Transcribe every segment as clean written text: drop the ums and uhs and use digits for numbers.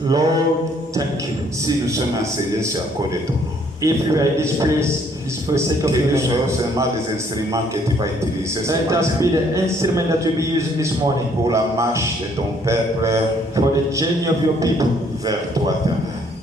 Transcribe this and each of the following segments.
Lord, thank you. Si nous sommes enseignés, c'est à cause de ton nom. If you are in this place, it's for the sake of Que your nous name. soyons seulement des instruments que tu vas utiliser ce Let us matin be the instrument that you'll be using this morning pour la marche de ton peuple for the journey of your people vers toi, Éternel.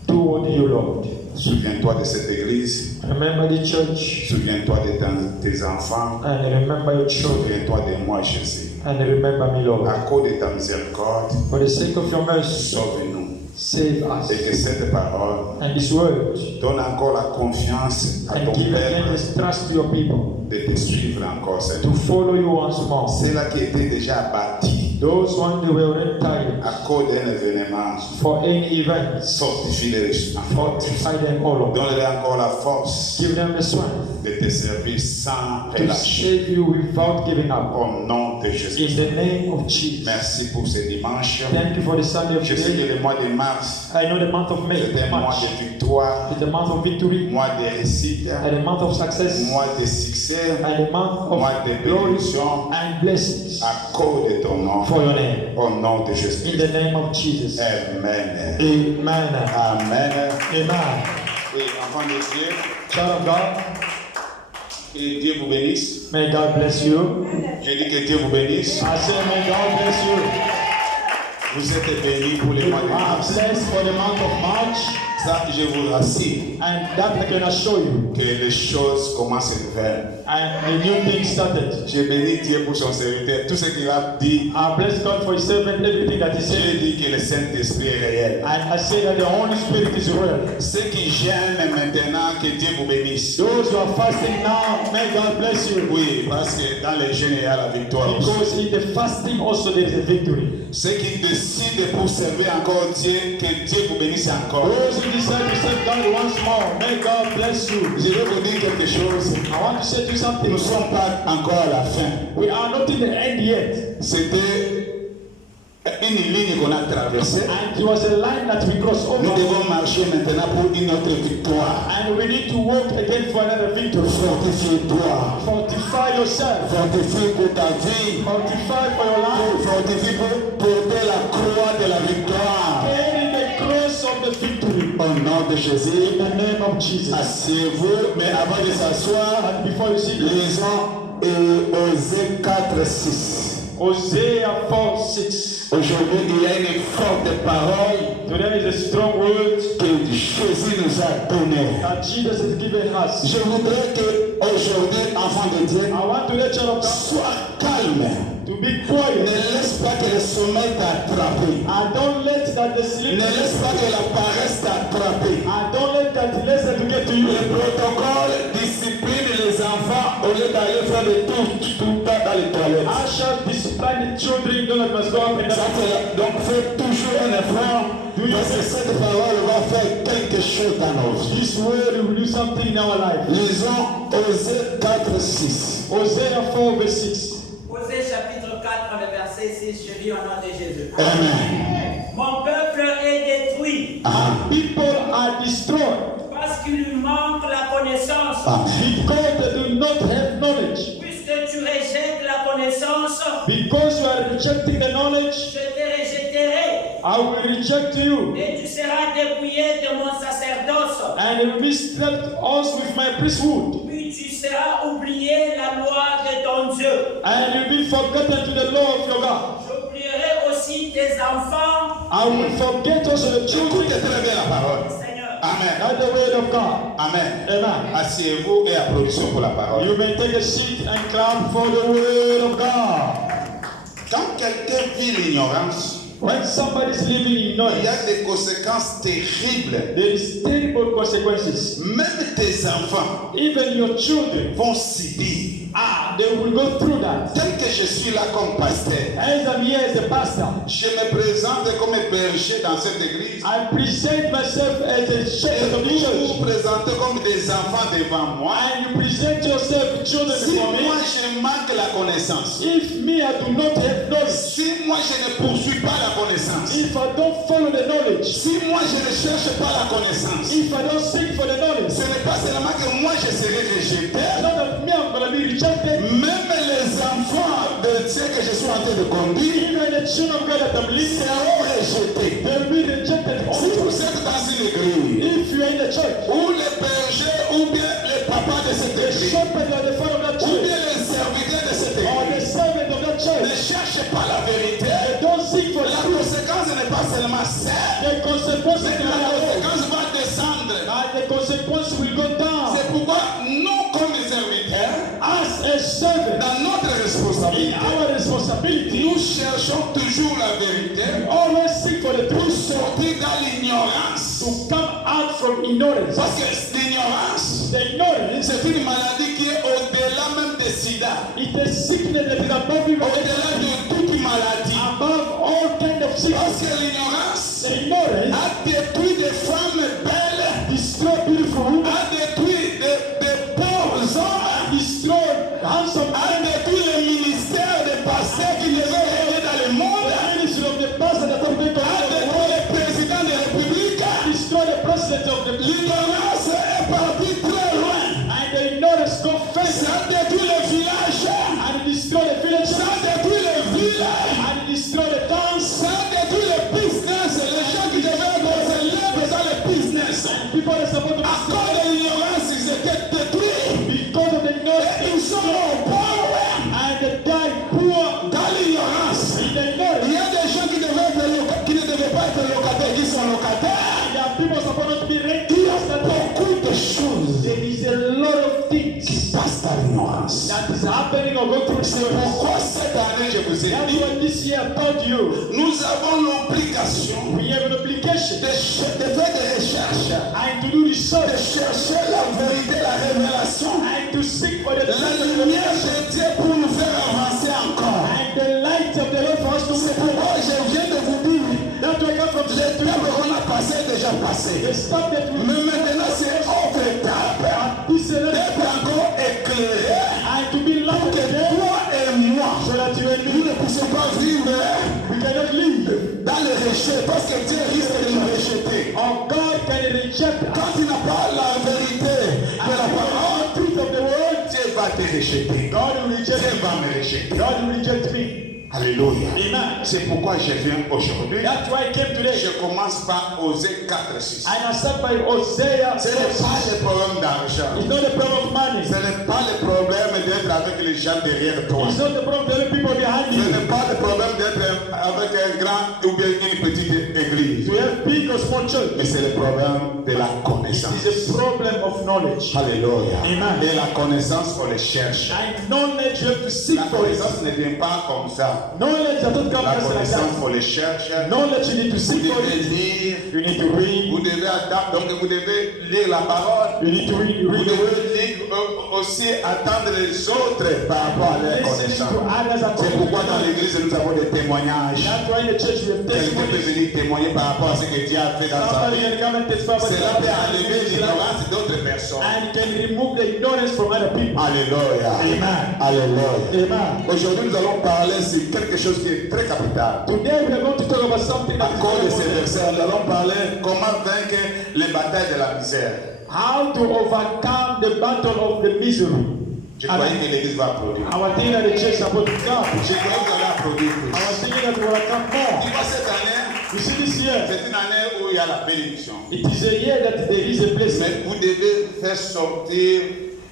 toward you, Lord. Souviens-toi de cette église. Remember the church Souviens-toi de tes enfants. and remember your children Souviens-toi de moi, Jésus. and remember me, Lord. À cause de ta miséricorde, For the sake of your mercy, sauve-nous. save us. Et que cette parole And this word, donne encore la confiance à ton and give again peuple this trust to your people de te suivre encore, to Seigneur. follow you once more. Ceux-là qui étaient déjà bâtis Those ones they were already tired à cause d'un événement, for any event, fortifie-les fortify them, O Lord. Donne-leur encore la force Give them the strength de te servir sans to relâcher. save you without giving up. Au nom de In Jésus. the name of Jesus. Merci pour ce dimanche. Thank you for the Sunday of Je sais today. que le mois de mars, I know the month of May, c'est un mois March, de victoire, is the month of victory, mois de réussite, and the month of success, mois de succès, and the month mois of de glory bénédiction and blessings à cause de ton nom. for your name. Au nom de In Jésus. the name of Jesus. Amen. Amen. Amen. Amen. Et enfants de Dieu, Child of God, que Dieu vous bénisse. may God bless you. Je dis que Dieu vous bénisse. I say, may God bless you. Vous êtes bénis pour le mois de I am mars. blessed for the month of March, Ça, je vous rassure and that I can assure you. que les choses commencent nouvelles. And a new thing started. Je bénis Dieu pour son serviteur. Tout ce qu'il a dit, I bless God for His servant, everything that He j'ai said. dit que le Saint-Esprit est réel. And I say that the Holy Spirit is real. Ceux qui jeûnent maintenant, que Dieu vous bénisse. Those who are fasting now, may God bless you. Oui, parce que dans les jeûnes, il y a la victoire. Because in the fasting also there is a victory. Ceux qui décident pour servir encore Dieu, que Dieu vous bénisse encore. Those who decide to serve God once more, may God bless you. Je vais vous dire quelque chose. I want to say to you something. Nous ne sommes pas encore à la fin. We are not in the end yet. C'était une ligne qu'on a traversée. And it was a line that we crossed Nous over. devons marcher maintenant pour une autre victoire. And we need to work again for another victory. Fortifie-toi. Fortify yourself. Fortifie pour ta vie. Fortify for your life. Fortifie pour porter la croix de la victoire. Carry the cross of the victory. Au nom de Jésus. In the name of Jesus. Asseyez-vous, mais avant de s'asseoir, And before you sit, lisons Osée 4:6. Hosea 4:6. Aujourd'hui, il y a une forte parole Today is a strong word que Jésus nous a donnée. that Jesus has given us. Je voudrais que aujourd'hui, enfants de Dieu, I want to let you know sois calme. to be Ne quiet. laisse pas que le sommeil t'attrape. And don't let that the Ne sleep. laisse pas que la paresse t'attrape. And don't let that lesson to get to you. Le protocole discipline les enfants au lieu d'aller faire le tour tout le temps dans les toilettes. I shall discipline the children, don't let must go up and Ça down. fait- donc fais toujours un effort parce que cette parole va faire quelque chose dans nos vies. This word will do something in our life. Lisons Osée 4:6. Hosea 4:6. Osée chapitre 4, le verset 6, je lis au nom de Jésus. Amen. Mon peuple est détruit Ah. People are destroyed parce qu'il lui manque la connaissance. Amen. because they do not have knowledge. Puisque tu rejettes la connaissance, Because you are rejecting the knowledge, je te rejetterai I will reject you. et tu seras dépouillé de mon sacerdoce. And you will be stripped also with my priesthood. Puis tu seras oublié la loi de ton Dieu. And you will be forgotten to the law of your God. J'oublierai aussi tes enfants. I will forget also the children. Écoutez très bien la parole. Seigneur, Amen. That's the word of God. Amen. Amen. Asseyez-vous et applaudissons pour la parole. You may take a seat and clap for the word of God. Quand quelqu'un vit l'ignorance, When somebody is living in il y ignorance, a des conséquences terribles. there is terrible consequences. Même tes enfants Even your children, vont subir. they will go through that. Tel que je suis là comme pasteur, As I'm here as a pastor, je me présente comme un berger dans cette église. I present myself as a Et shepherd of the vous church. vous présentez comme des enfants devant moi. And you present yourself children Si before moi me. je manque la connaissance, If me, I do not have knowledge. si moi je ne poursuis pas la connaissance, If I don't follow the knowledge. si moi je ne cherche pas la connaissance, If I don't seek for the knowledge. ce n'est pas seulement que moi je serai rejeté, Not that me, I'm going to be rejected. même les enfants de Dieu que je suis en train de conduire Even the children of God that I'm leading, seront rejetés. they'll be rejected. Si vous êtes dans une église, If you are in the church, ou les bergers, ou bien les papas de cette the église, shepherd or the father of that ou church, bien les serviteurs de cette or the église, servant of that ne church, cherchez pas la vérité. they don't seek for La the truth. conséquence n'est pas seulement celle, The consequences mais will la go. conséquence va descendre. And the consequences will go down. C'est pourquoi nous, comme serviteurs, As a servant, dans notre in responsabilité, our responsibility, nous cherchons toujours la vérité always seek for the pour truth sortir dans l'ignorance. to come out from ignorance. Parce que l'ignorance, The ignorance, c'est une maladie qui est au-delà même des sida, it's a sickness that is above even au-delà de toute maladie. above all kind of Parce sickness. que l'ignorance The ignorance a détruit des femmes belles, destroy beautiful women, a détruit des pauvres hommes, destroy handsome a men, détruit le ministère des pasteurs qui devaient régner dans le monde, the ministry of the pastor that have been a détruit le président de la République. destroy the president of the L'ignorance est partie très loin. and the ignorance go first Ça détruit le village, and destroy the village ça détruit le village, and destroy the towns ça détruit le business. Les gens qui devaient être élèves dans le business, and people that are supposed to à be cause de l'ignorance, ils étaient détruits. because of the ignorance Ils sont pauvres and they die poor dans l'ignorance. in the Il ignorance. y a des gens qui qui ne devaient pas être locataires, qui sont locataires. And there are people supposed to be Il y rentiers. a beaucoup de choses There is a lot of things qui passent dans l'ignorance. that is happening or going through C'est ignorance. pourquoi cette année, je vous ai That's dit, what this year I told you. nous avons l'obligation We have an obligation de faire des recherches, and to do de research chercher la vérité, la révélation, and to seek for the la lumière de Dieu pour nous faire avancer encore. and the light of the Lord for us to C'est move. pourquoi je viens de vous dire, That's why I come from l'étape qu'on a passé est déjà passé. the stop that we Mais maintenant, c'est autre étape this is d'être encore éclairé and to be pour light que again toi et moi, so that you and nous me ne puissions pas vivre we cannot live. dans le rejet parce que Dieu risque de nous rejeter. Or God can reject us. Quand tu n'as pas la vérité de la parole, The truth of the word, Dieu va te rejeter. God will reject Dieu me. va me rejeter. God will reject me. Alléluia. Amen. C'est pourquoi je viens aujourd'hui. That's why I came today. Je commence par Osée 4, 6. And I start by Hosea. Ce n'est pas le problème d'argent. It's not the problem of money. Ce n'est pas le problème d'être avec les gens derrière toi. It's not the problem of the people behind Ce you. n'est pas le problème d'être avec un grand ou bien une petite église. To have big or small church. Mais c'est le problème de la connaissance. It's a problem of knowledge. Alléluia. Amen. Et la connaissance, on le cherche. And knowledge, you have to seek La for it. connaissance ne vient pas comme ça. Knowledge does not come La just like connaissance, that. on le cherche. Knowledge, you need to Vous seek for devez it. lire. You need to read. Vous devez adapter. Donc vous devez lire la parole. You need to read, Vous read the word. devez lire, aussi attendre les autres par rapport à leur Listening connaissance. to others and C'est pourquoi dans l'église nous avons des témoignages. That's why in the church we have Quelqu'un peut testimonies. venir témoigner par rapport à ce que Dieu a fait dans sa Somebody vie. can come and testify about Cela peut God enlever l'ignorance d'autres personnes. and can remove the ignorance from other people. Alléluia. Amen. Alléluia. Amen. Aujourd'hui, nous allons parler sur quelque chose qui est très capital. Today we are going to talk about something À that is cause de very ces important. versets, nous allons parler comment vaincre les batailles de la misère. How to overcome the battle of the misery. Je croyais que l'église va applaudir. I was thinking that the church is supposed to come. Je croyais que vous allez applaudir I plus. was thinking that we will come Tu more. vois, cette année, You see this year, c'est une année où il y a la bénédiction. it is a year that there is a blessing. Mais vous devez faire sortir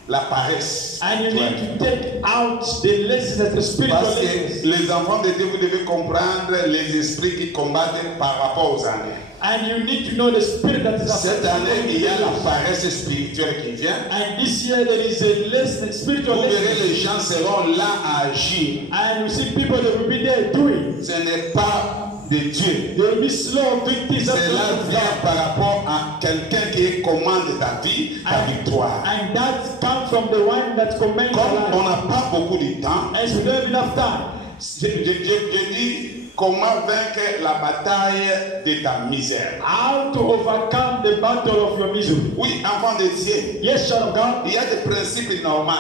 la paresse. And you need to take out the laziness, the spiritual Parce laziness. que les enfants de Dieu, vous devez comprendre les esprits qui combattent par rapport aux années. And you need to know the spirit that is Cette année, il y a la paresse spirituelle qui vient. And this year there is a laziness, spiritual Vous verrez, laziness. les gens seront là à agir. And you see people that will be there doing. Ce n'est pas de Dieu. They will be slow doing things that Cela vient par rapport à quelqu'un qui commande ta vie, ta victoire. And that comes from the one that commands your Comme on life. n'a pas beaucoup de temps, As we don't have enough time. je dis comment vaincre la bataille de ta misère. How to overcome the battle of your misery. Oui, enfant de Dieu, Yes, child of God. il y a des principes normaux.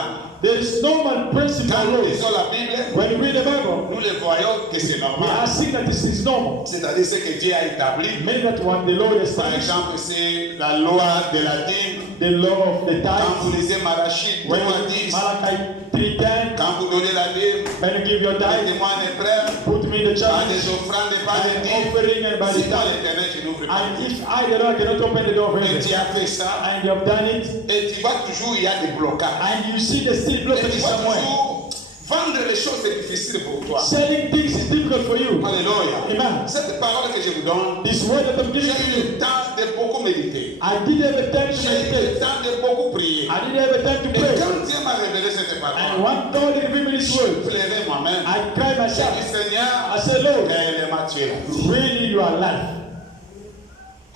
There is normal principle Quand nous rules. lisons la Bible, When we read the Bible, nous les voyons que c'est we normal. are seeing that this is normal. C'est-à-dire ce que Dieu a établi. Maybe that what the Lord Par established, exemple, c'est la loi de la dîme. the law of the Quand vous tithe. lisez Malachie 3 When à 10, Malachi 3:10, quand vous donnez la dîme, when you give your tithe, mettez-moi un prêt, put me in the pas church, des offrandes, pas an de dîmes. offering and by the Si moi tithe. l'éternel, je n'ouvre pas. And if I, the Lord, cannot open the door for Et you, tu as fait ça, and you have done it, et tu vois toujours, il y a des blocages. and you see the still Et blockage tu vois somewhere, toujours, vendre les choses, c'est difficile pour toi. selling things is difficult for you. Alléluia. Amen. Cette parole que je vous donne, This word that I'm j'ai giving eu you, le temps de beaucoup méditer. I didn't have a time to J'ai eu le meditate. temps de beaucoup prier. I didn't have a time to Et pray. quand Dieu m'a révélé cette And parole, one God gave me this je word. pleurais moi-même. I cried J'ai myself. dit, Seigneur, I said, Lord, elle m'a tué. really you are alive.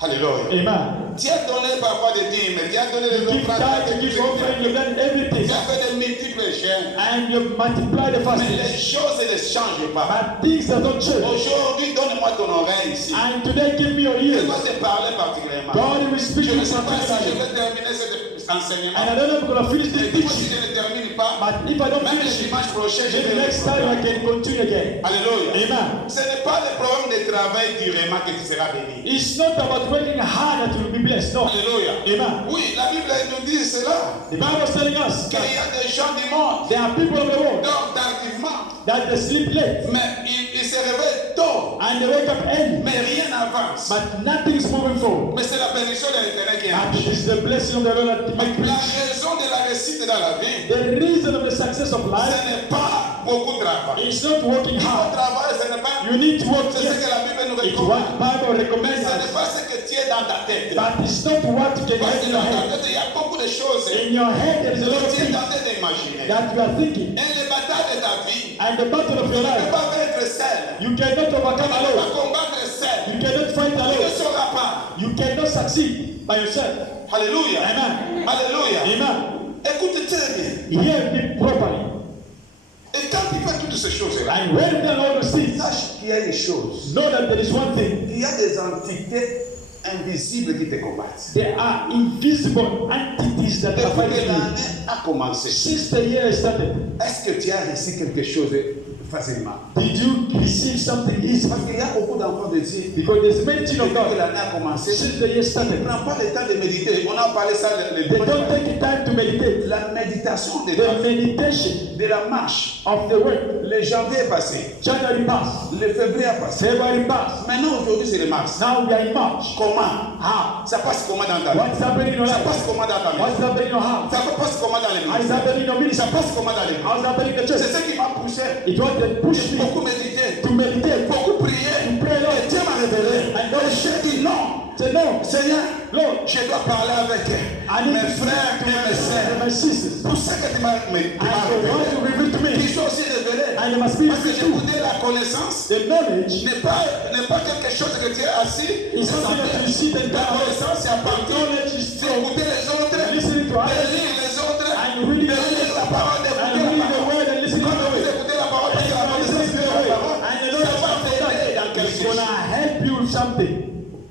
Alléluia. Amen. Dieu a donné parfois des dîmes, Dieu a donné des You give offrandes, tithe, you give offering, you've done everything. Dieu a fait de multiples chaînes. And you multiply the Mais les fasting. choses ne changent pas. But things that don't change. Aujourd'hui, donne-moi ton oreille ici. And today give me your Je ears. dois te parler particulièrement. God will speak Je to ne you sais pas si je particularly. vais terminer cet enseignement. And I don't know if I'm going to finish Mais this dis-moi si teaching. je ne termine pas. But if I don't Même le finish it, dimanche prochain, je maybe vais next time I can continue again. Alléluia. Amen. Ce n'est pas le problème de travail durement que tu seras béni. It's not about working hard that you will be blessed. No. Alléluia. Amen. Oui, la Bible nous dit cela. The Bible is telling us Qu'il that y a des gens du monde there are people of the world qui dorment tardivement, that they sleep late mais ils se réveillent tôt, and they wake up early, mais rien n'avance. but nothing is moving forward. Mais c'est la bénédiction de l'Éternel qui And it est. is the blessing of the Lord that makes La rich. raison de la réussite dans la vie, The reason of the success of ce life n'est pas beaucoup de travail. is not working Il faut hard. travailler, ce n'est pas. You need to work. C'est ce que Yes, la Bible nous it's recommande. what Bible Mais recommends ce n'est us, pas ce que tu es dans ta tête. but it's not what you can Parce have que in dans your ta head. tête, il y a beaucoup de choses In your head, there is a lot que of tu es things tenté d'imaginer. that you are thinking, Et les batailles de ta vie and the battle of ne your peuvent life, pas vaincre seul. you cannot Tu overcome ne peux pas alone. combattre seul. You cannot fight Tu ne alone. sauras pas. You cannot succeed by yourself. Alléluia. Amen. Alléluia. Amen. Écoute très bien. Hear me properly. Et quand tu fais toutes ces choses-là, And when you've done all those things, sache qu'il y a des choses. know that there is one thing. Il y a des entités invisibles qui te combattent. There are invisible entities that are Depuis fighting que you. l'année a commencé, Since the year started, est-ce que tu as reçu quelque chose facilement? did you receive something easy? Parce qu'il y a beaucoup d'enfants de Dieu. Because there's many children Depuis of que God. l'année a commencé, Since the year ils ne started, prennent pas le temps de méditer. On a parlé ça le they don't dimanche. take the time to meditate. La méditation de The meditation la marche. of the word. Le janvier est passé. January passed. Le février a passé. February passed. Maintenant, aujourd'hui, c'est le mars. Now we are in March. Comment? How? Ça passe comment dans ta vie? What's happening in your Ça life? passe comment dans ta What's vie? happening in your house? Ça passe comment dans les How is ministères? happening in your Ça ministry? passe comment dans les How's happening in the C'est church? ce qui m'a poussé. It was to push me Beaucoup méditer. to meditate. Beaucoup prier. To pray, Lord. Et Dieu m'a révélé. And Et God j'ai dit non. said, no, Seigneur, Lord, je dois parler avec I need mes to speak frères to et mes sœurs. my sisters. Pour ce que tu m'as And the one you révélé. reveal to me, Qu'ils soient aussi révélés. and you must be Parce que je true. vous dis, la connaissance The knowledge n'est pas quelque chose que tu es assis. is something that you sit and La down. connaissance, c'est à The partir knowledge is d'écouter les autres, listening to de others, lire les autres, and reading de lire la parole, and d'écouter reading la the parole. word and listening to Quand the vous word. écoutez la parole, parce que la And connaissance listening to de the la word. parole, And the ça knowledge va of t'aider dans that quelque is going to chose. help you with something.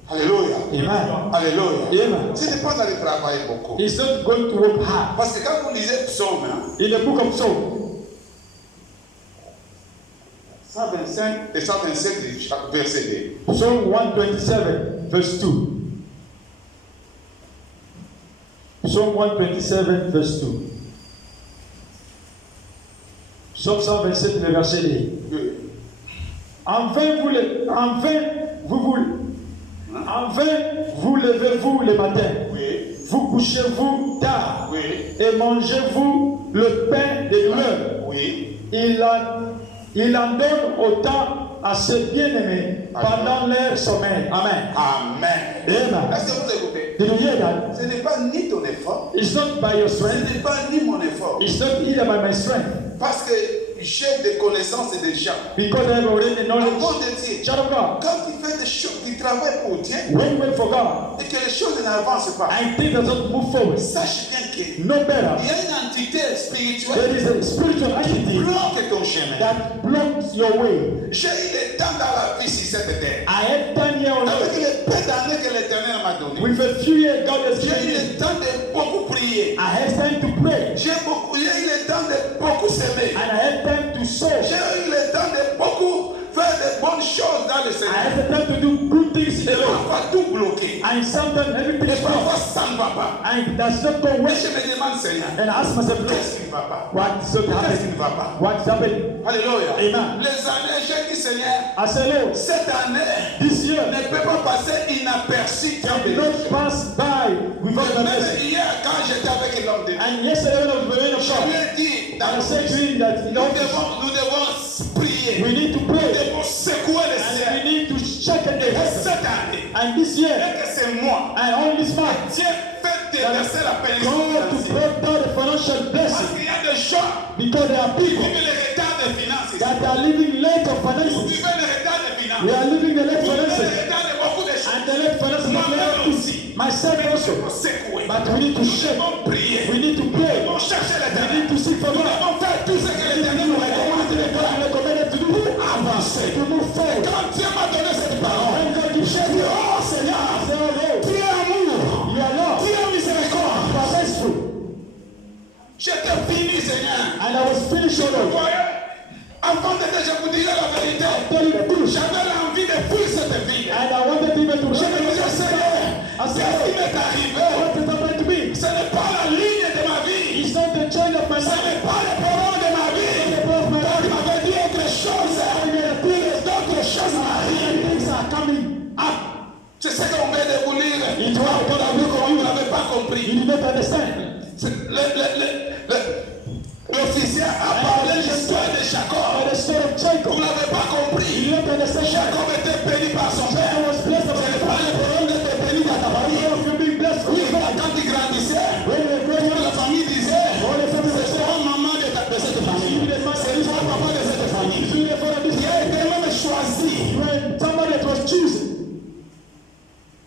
Alléluia. Amen. Alléluia. Amen. Ce n'est pas d'aller travailler beaucoup. He's not going to work hard. Parce que quand vous lisez Psaume, In the book of Psalm, 125 et 127, verset 2. Psalm 127, verse 2. Psalm 127, verse 2. Psalm 127, le verset 2. En vain vous levez-vous le matin. Oui. vous couchez-vous tard Oui. et mangez-vous le pain des douleurs. Oui. Il en donne autant à ses bien-aimés pendant leur sommeil. Amen. Amen. Amen. Est-ce que vous écoutez? Did you hear that? Ce n'est pas ni ton effort, It's not by your ce strength. n'est pas ni mon effort. It's not either by my strength. Parce que j'ai des connaissances et des gens. Because I have already the Enfant knowledge. de Dieu, Child of God, quand tu fais des choses, tu travailles pour Dieu when wait for God, et que les choses n'avancent pas, and things does not move forward, sache bien qu'il no better. y a une entité spirituelle There is a spiritual qui entity bloque ton chemin. that blocks your way. J'ai eu des temps dans la vie sur cette terre. I had 10 years on Avec earth. les peu d'années que l'Éternel m'a donné, With a few years God has j'ai given eu me, le temps de beaucoup prier. I had time to pray. J'ai eu le temps de beaucoup s'aimer. And I had time to sow. J'ai eu le temps de beaucoup faire de bonnes choses dans le I Seigneur. had the time to do good things in Et the Lord. parfois tout bloqué. And sometimes everything Et is parfois wrong. ça ne va pas. And it does not go Et well. je me demande, Seigneur, And I ask myself, Lord, qu'est-ce qui ne va pas? what's not Qu'est-ce qui happening? ne va pas? What's happening? Alléluia. Amen. Les années, j'ai dit, Seigneur, I say, Lord, cette année this year ne peut pas passer inaperçue. did not pass by without Même notice. hier, quand j'étais avec l'homme de Dieu, And yesterday when I was going to je lui shop, ai dit, dans I le said to him that in office, nous devons prier. we need to Nous pray. devons secouer le And ciel. we need to check at the Et heavens. cette année, And this year, et que c'est moi, and on this month, Dieu fait déverser la péninsule God to financière. break down the financial Parce blessing. qu'il y a des gens Because there are qui people vivent le retard des finances. that are living late of Vous finances. vivez le retard des finances. We are living the late Vous vivez le finances. retard de beaucoup de And choses. the late finances of Moi-même many aussi. things. Myself Nous also. devons secouer. But we need to Nous shake. devons prier. We need to Nous pray. devons chercher We l'éternel. need to seek for Nous God. devons faire tout ce que l'éternel nous recommande de faire. Recommended to do Avancer. to move forward. Quand Dieu m'a donné cette parole, And God gives j'ai dit, oh Seigneur, Say, oh Lord, tu es amour, you are Lord. tu es miséricorde. You are faithful. J'étais fini, Seigneur. And I was finished, oh Vous Lord. voyez, avant de je vous dirai la vérité. Tell you the truth. J'avais l'envie de fuir cette vie. And I wanted even to Je me disais, Seigneur, I said, qu'est-ce qui Lord, m'est arrivé? what is happening to me? Ce n'est pas la ligne de ma vie. It's not the change of my Ce life. n'est pas le problème de ma vie. The problem of my Tu life. m'avais dit autre chose. D'autres choses m'arrivent. Things are coming up. C'est ce qu'on vient de vous lire. It was Vous n'avez pas compris. You did not understand. L'officier a parlé l'histoire de By Jacob. the story of Vous Jacob. n'avez pas You compris. did not understand. Jacob était béni par son Jacob père. was blessed Ce by n'est the pas le problème d'être béni dans ta famille. Father. You being blessed. Oui, quand il grandissait, When you were growing la up, famille disait, all the family was c'est toi maman de cette famille. C'est toi papa de cette famille. you the father of this Il a été même choisi. when somebody that was chosen.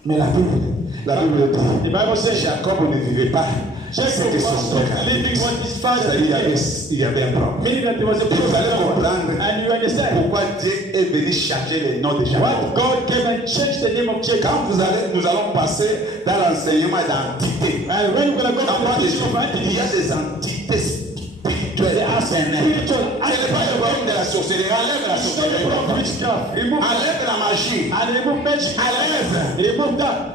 Mais la Bible dit, The Bible says Jacob ne vivait pas. Jacob C'était son was père. not living what his father C'est-à-dire, did. il y avait un problème. Meaning that there was a Il fallait problem. comprendre And you understand pourquoi Dieu est venu changer le nom de Jacob. what God came and changed the name of Jacob. Quand nous allons passer dans l'enseignement d'entité, And when we're going to go en to bas the de teaching of il y a entities, des entités spirituelles. there are spiritual Ce n'est pas le problème de la sorcellerie. Enlève la It's not the sorcellerie. problem of witchcraft. Remove Enlève la magie. and remove magic. Remove that.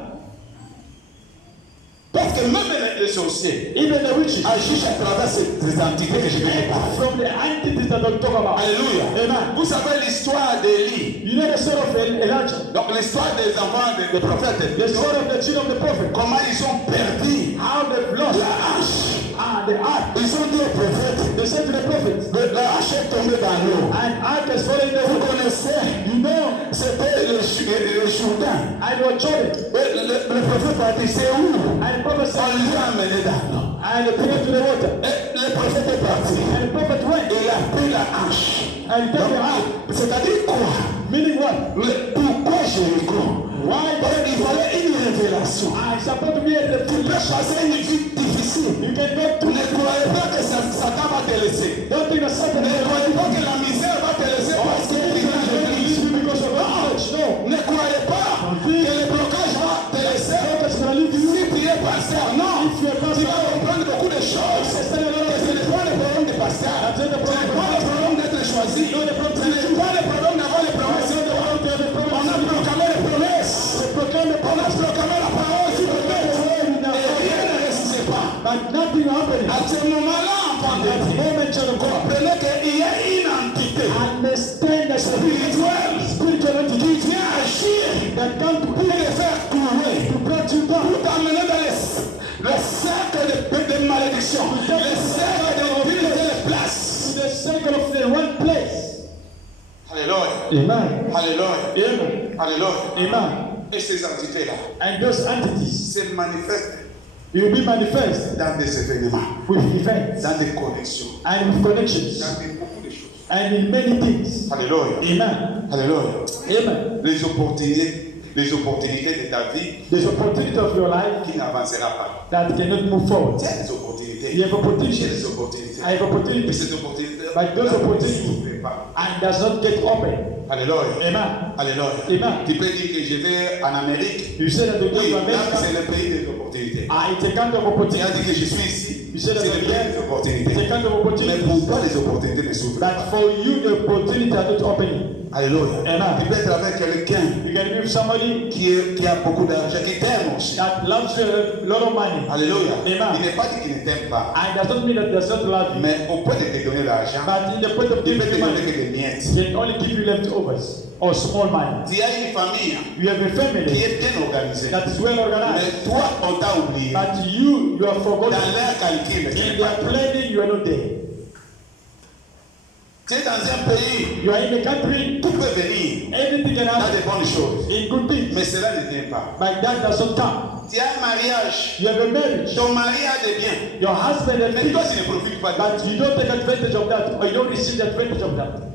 Parce que même les sorciers Even the witches. Agissent à travers ces entités que je viens de parler. From the entities that I'm talking about. Alléluia. Amen. Vous savez l'histoire d'Élie. You know the story of Elijah. Donc l'histoire des enfants des prophètes. The story of the children of the prophet. Comment ils ont perdu How they've lost la hache. the ark. Ils ont dit au prophète, They said to the prophet, la hache est tombée dans l'eau. and ark has fallen in the Vous water. connaissez, You know, c'était le Jourdain. and you are Jordan. Le prophète a dit, c'est où? And the prophet On said, l'a amené dans l'eau. and they put it to the water. Et le prophète est parti. And the prophet went, Il a pris la hache. and he took the ark. C'est-à-dire quoi? Meaning what? Pourquoi Jéricho? Why? Parce qu'il fallait une révélation. It's supposed to be a Tu peux passer une vie difficile. You can go to Ne croyez pas que Satan va te laisser. don't think that Satan Ne is croyez pas que la misère va te laisser parce que tu as Jésus. because of knowledge. No. Ne croyez pas que le blocage va te laisser si tu es pasteur. Non, tu vas comprendre beaucoup de choses. Ce n'est pas le problème de pasteur. Ce n'est pas le problème d'être choisi. Ce n'est pas le problème d'avoir les promesses. On a proclamé les promesses. On a proclamé la parole sur le bête. Et rien ne réussissait pas. But nothing happened. À ce moment-là, enfant de Dieu, Moment, child of God. comprenez qu'il y a une entité Understand the spirituelle spiritual entity qui vient agir that come to pour les faire couler, bring you down, pour t'amener dans le de malédiction. Le cercle de une telle place. The circle of the one place. Alléluia. Amen. Alléluia. Amen. Alléluia. Amen. Et ces entités-là And those entities se manifestent will be manifest dans des événements, with events dans des connexions, and with connections dans beaucoup de choses. and in many things. Alléluia. Amen. Alléluia. Amen. Les opportunités de ta vie There's opportunity of your life qui n'avancera pas. that cannot move forward. Tu as des opportunités. You have J'ai opportunities. des opportunités. I have Mais opportunities. ces opportunités But those ne opportunities s'ouvrent pas. and does not get open. Alléluia. Amen. Alléluia. Amen. Tu peux dire que je vais en Amérique. You say that the Oui, day to là, c'est America, le pays des opportunités. it's a kind of Tu as opportunity. dit que je suis ici. You C'est said le that pays again. des It's a opportunités. kind of Mais opportunity. pour toi, les opportunités ne s'ouvrent But pas. for you, the opportunity are not opening. Alléluia. Amen. Tu peux être avec quelqu'un You can be with somebody qui a beaucoup d'argent, qui t'aime aussi. that loves you a lot of money. Alléluia. Amen. Il n'est pas dit qu'il ne t'aime pas. And does not mean that does not love you. Mais au point de te donner l'argent, But in the point of il peut giving te you donner money, que des miettes. he can only give you leftovers or small money. Tu as une famille You have a qui family est bien organisée. that is well organized. Mais toi, on t'a oublié. But you are Dans forgotten. leur calcul, In their planning, you are not there. tu es dans un pays, You are in the country, tout peut venir anything can dans happen de bonnes choses. in good things. Mais cela ne vient pas. But that does not come. Tu as un mariage, You have a marriage. ton mari a des biens. Your husband has Mais toi, things. tu ne profites pas de But you don't take advantage of that, or you don't receive the advantage of that.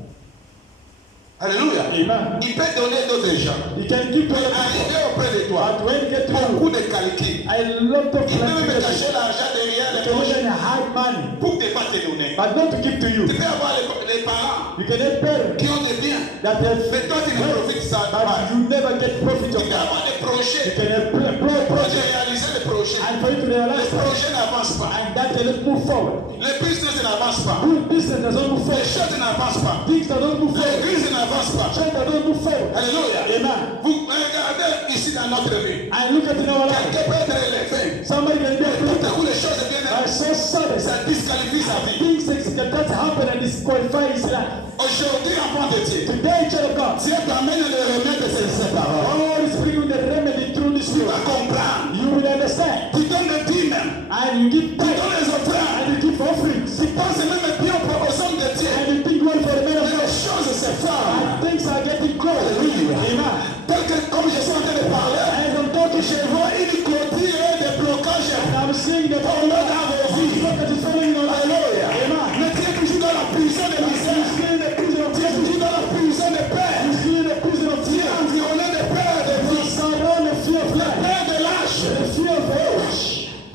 Alléluia. Amen. Il peut donner d'autres gens. You can give to Mais other people. arriver auprès de toi, But when you get to beaucoup you, de calculs. a lot of Il peut même flexibility. cacher l'argent derrière les You can poches even hide money, pour ne pas te donner. but not to give to you. Tu peux avoir les parents You can have parents qui ont des biens. that have, Mais toi, tu ne profites ça but pas. you never get profit Tu of peux that. avoir des You projets. can have Pour projects, réaliser les projets. and for you to Les realize that, projets n'avancent pas. and that cannot move forward. Les business n'avancent pas. Good business does not move Les forward. choses n'avancent pas. Things that don't move forward. L'église n'avance pas. Church that don't move forward. Alléluia. Amen. Vous regardez ici dans notre vie. And look at in our life. Quelqu'un peut être élevé. Somebody can be Tout à afflicted coup, les choses viennent. by so sudden. Ça disqualifie sa vie. Things that happen and disqualify his life. Aujourd'hui, enfant de Dieu, Today, child of God, Dieu t'amène le remède de ces paroles. God is bringing the remedy through this Tu word. vas comprendre. You will understand. Tu donnes le dîme. And you give Tu tithe. donnes les offrandes. And you give offerings. Tu penses même bien aux hommes de Dieu. And you think well for the men of Mais les God. choses se forment. And things are getting close. Alléluia. Amen. Tel que, comme je suis en train de parler, As I'm talking, je vois une clôture et des blocages. and I'm seeing the Pour l'un dans vos vies. Look at the falling in our life. Alléluia. Amen. Mais tu es toujours dans la prison de You misère. see in the prison of Tu es tears. toujours dans la prison de paix. You see in the prison of Tu es tears. environné de peur de You vie. surround the fear of life. Peur de l'âge. The fear of age.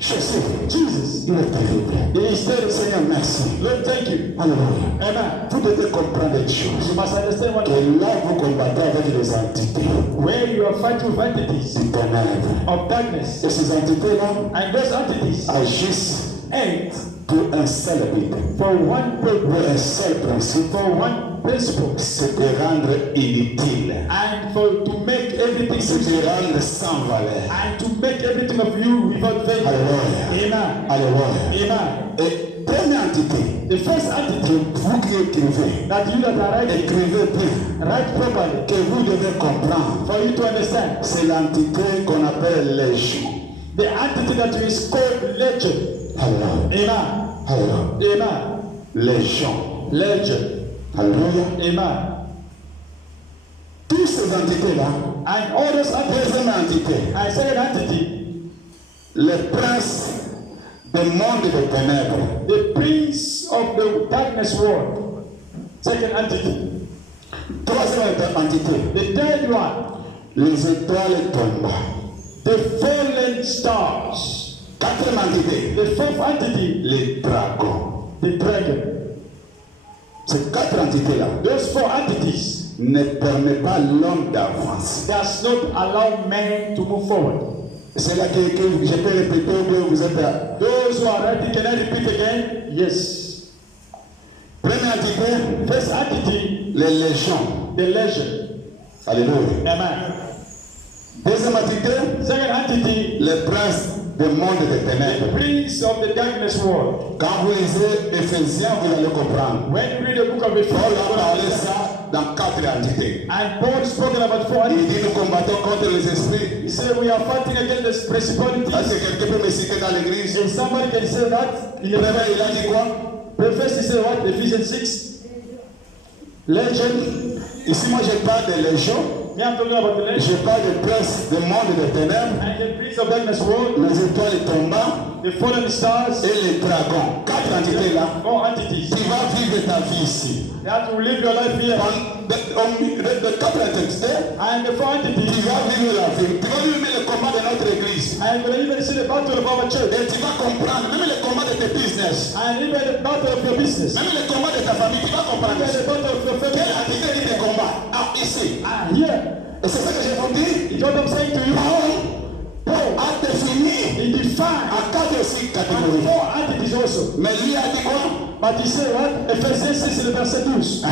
Je sais. Jesus. Il est terrible. He is terrible. Seigneur, merci. Lord, thank you. Alléluia. Amen. Vous devez comprendre une chose. You must understand one Que thing. là, vous combattez avec les entités Where you are fighting with entities du ténèbre. of darkness. Et ces entités-là And those entities agissent act pour un seul but, for one pour purpose, un seul principe, for one principle, c'est de rendre inutile, and for to make everything c'est useless, de rendre sans valeur. and to make everything of you without value. Alléluia. Amen. Alléluia. Amen. Et première entité, The first entity que vous qui écrivez, that you that are writing, écrivez bien, write properly, que vous devez comprendre, for you to understand. c'est l'entité qu'on appelle légion. The entity that is called legend. Alléluia. Amen. Alléluia. Amen. Légion. Legend. Alléluia. Amen. Toutes ces entités-là, And all those entities, deuxième entité, and second entity, le prince du monde des ténèbres, the prince of the darkness world. Second entity. troisième entité, The third one, les étoiles tombent. the fallen stars. Quatrième entité, The fourth entity, les dragons. the dragon. Ces quatre entités-là Those four entities ne permettent pas l'homme d'avancer. does not allow man to move forward. C'est là que je peux répéter ou bien vous êtes là. Those who are writing, can I repeat again? Yes. Première entité, First entity, les légions. the legend. Alléluia. Amen. Deuxième entité, Second entity, le prince du monde des the ténèbres. prince of the darkness world. Quand vous lisez Éphésiens, vous allez comprendre. When you read the book of Paul a Ephesians, parlé ça dans 4 entités. And Paul spoke about 4 Il entities. dit nous combattons contre les esprits. He said we are fighting against the Est-ce principalities. que quelqu'un peut me citer dans l'église? And somebody can say that. In the Premier, il a dit quoi? First, he said what? Ephesians 6. Legend. Ici, moi, je parle de légion. Me, I'm talking about the legend. Je parle de prince du monde des ténèbres, And the prince of darkness world, les étoiles tombantes the fallen stars, et les dragons. 4 entités là. 4 entities. Tu vas vivre ta vie ici. You have to live your life here. De 4 entités, And the 4 tu entities. vas vivre la vie. Tu vas vivre le combat de notre église. And you will even see the battle of our church. Et tu vas comprendre, même le combat de tes business, And even the battle of your business. même le combat de ta famille, tu vas comprendre. Even the battle of your Quelle family. entité dit des combats? Ah, ici. Ah, here. Et c'est ça que je vous dis. It's what I'm saying to you. Paul a défini He defined à 4 aussi and catégories. 4 entities also. Mais lui a dit quoi? But he said what? Ephésiens 6, le verset 12. Hein?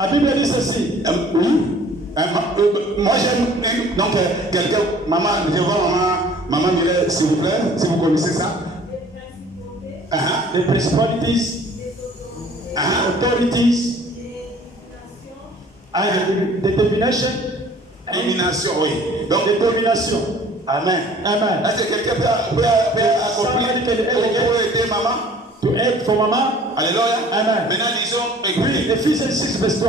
La Bible dit ceci. Oui. Moi j'aime. Donc quelqu'un, maman, je vois maman Mireille, s'il vous plaît, si vous connaissez ça. The principalities, authorities, and the domination. Domination, oui. Donc, The domination. Amen. Amen. Est-ce que quelqu'un peut accomplir pour aider maman? To aid for mama. Alléluia. Amen. Maintenant disons, Read écoutez, Ephesians 6, verse 12.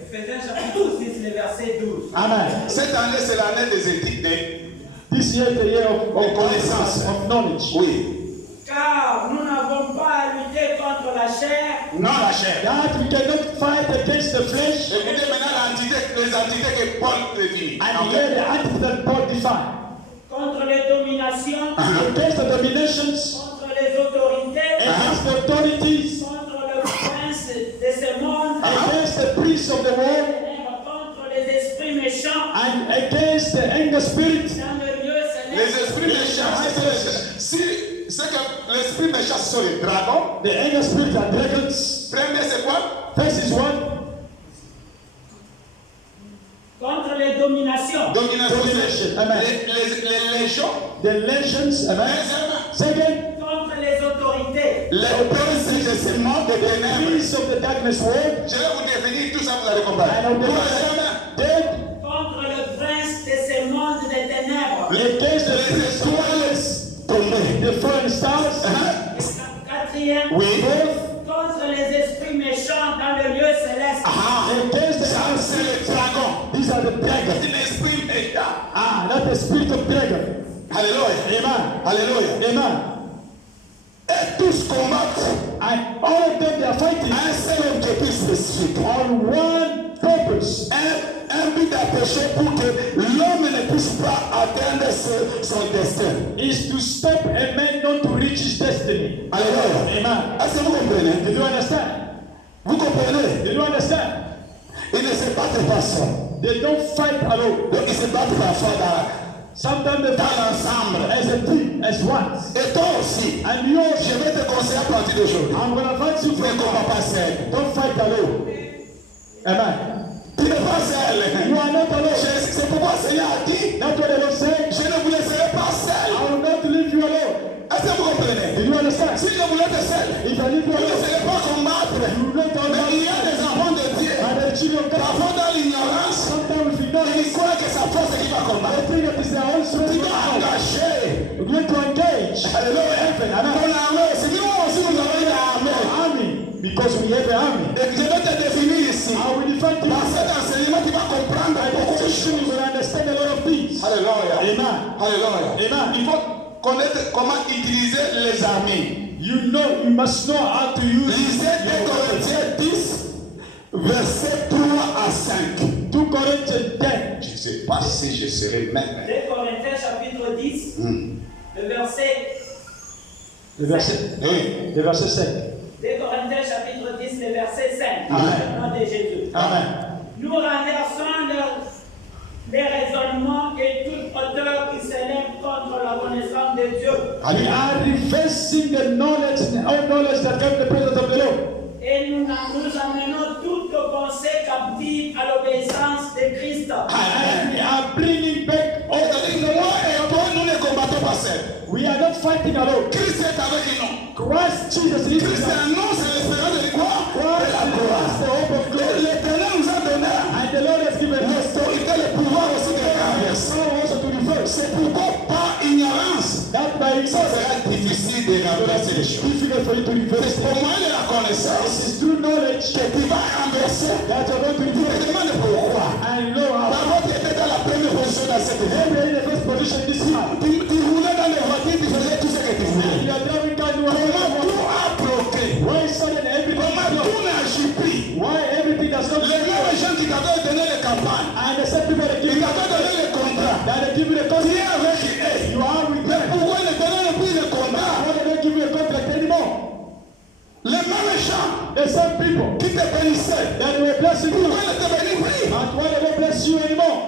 Ephésiens chapitre 6, le verset 12. Amen. cette année c'est l'année des éthiques, This year is the year of connaissance. of knowledge. Oui. Car nous n'avons pas à lutter contre la chair, Non la chair. That we cannot fight against the flesh. Écoutez maintenant les entités que Paul définit. And Ok? here the entity that Paul defined. contre les dominations, Against the dominations, contre les autorités, against the authorities, contre le prince de ce monde, against the priests of the world, contre les esprits méchants and against the anger spirit. dans le lieu Les céleste. esprits méchants, c'est que l'esprit méchant ce sont les dragons. The anger spirit and dragons. Premier c'est quoi? First is what? Contre les dominations, Domination. Domination. Amen. Les légions. The legions. Amen. Deuxième, Second, contre les autorités, les princes de ce monde de ténèbres. priests of the darkness world. Je vais vous définir tout ça, vous allez comprendre. And of the Troisième, dead contre le prince de ce monde des ténèbres. against the les étoiles tombées. the fallen stars. Et quatrième, Oui. contre les esprits méchants dans le lieu céleste. Against the Ça, c'est le dragon. These are the dragons. L'esprit méchant. That's the spirit of dragon. Alléluia. Amen. Alléluia. Amen. Et tous combattent And all of them they are fighting un seul objectif spécifique. on one purpose. Un but d'empêcher pour que l'homme ne puisse pas atteindre son destin. Is to stop a man not to reach his destiny. Alléluia. Amen. Est-ce que vous comprenez? Did you understand? Vous comprenez? Did you understand? Ils ne se battent pas seuls. They don't fight alone. Donc ils se battent parfois Sometimes they dans fight l'ensemble. as a team, as one. Et toi aussi, And you, je vais te conseiller à partir d'aujourd'hui. I'm gonna fight you Ne from combat pas seul. Don't fight alone. Amen. Tu n'es pas seul. You are not alone. C'est pourquoi le Seigneur a dit, That's what the Lord said. je ne vous laisserai pas seul. I will not leave you alone. Est-ce que vous comprenez? Did you understand? Si je voulais être seul, If I leave you vous ne alone, laisserez pas combattre. you will not Mais il y a des enfants de Dieu. And the children of God, Parfois dans l'ignorance, sometimes we know ils croient que sa force qui va I combattre. think it is their own Tu strength. dois engager. We need to engage Alléluia. Ton armée, c'est nous aussi nous avons une armée. army because we have an army. Et je vais te définir ici. I will defend you. Dans cet enseignement, tu vas comprendre beaucoup de You choses. will understand a lot of things. Alléluia. Amen. Alléluia. Amen. Il faut connaître comment utiliser les armées. You must know how to use Lisez 2 Corinthiens 10, versets 3 à 5. 2 Corinthians 10. Je ne sais pas si je serai même. 2 Corinthiens chapitre 10, le verset Le verset, Oui. le verset 5. 2 Corinthiens chapitre 10, le verset 5. Amen. Au nom de Jésus. Amen. Nous renversons les raisonnements et toute hauteur qui s'élève contre la connaissance de Dieu. We are reversing the knowledge, all knowledge that comes from the presence of the Lord. Et nous amenons toute pensée captive à l'obéissance de Christ. And we are bringing back all the things. Moi et toi, nous ne combattons pas seuls. We are not fighting alone. Christ est avec nous. Christ Jesus is Christ est en nous, c'est l'espérance de quoi? De la Christ gloire. is the hope of glory. L'Éternel nous a inverser les choses. difficult for you to reverse. C'est au moyen de la connaissance It is through knowledge que tu vas inverser. that you're going to Tu me reverse. demandes pourquoi. And you know how. D'abord, tu étais dans la première position dans cette vie. Maybe in the first position this year. Tu roulais dans les voitures, tu faisais tout ce que tu And voulais. you are driving car, you Comment are tout a bloqué? why suddenly everything Comment is tout blocked? n'agit plus? Why everything has not Les mêmes gens qui t'avaient donné les campagnes, and the same people that give qui you t'avaient donné les contrats, that they give you the tu contract, es avec eux. you are with Mais them. pourquoi ne donnez plus les contrats? Why they don't give you a contract anymore? Les mêmes gens The same people qui te bénissaient, that were blessing you, pourquoi ne te bénissent plus? but why they don't bless you anymore?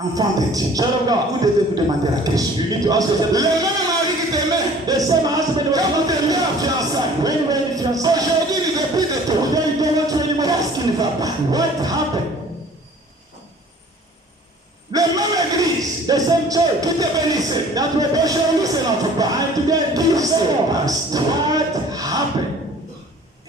Enfant de Dieu, Child of God, vous devez vous demander la question. you need to ask yourself. Les mêmes maris qui t'aimaient, The same husband was quand vous not t'aimez en fiançailles, when you were in fiancé. aujourd'hui il ne veut plus de toi. Today you don't want to anymore. Qu'est-ce qui ne va pas? What happened? Les mêmes églises The same church qui te bénissaient, that were blessing aujourd'hui c'est notre part. and today Qui you se say, passe? what happened?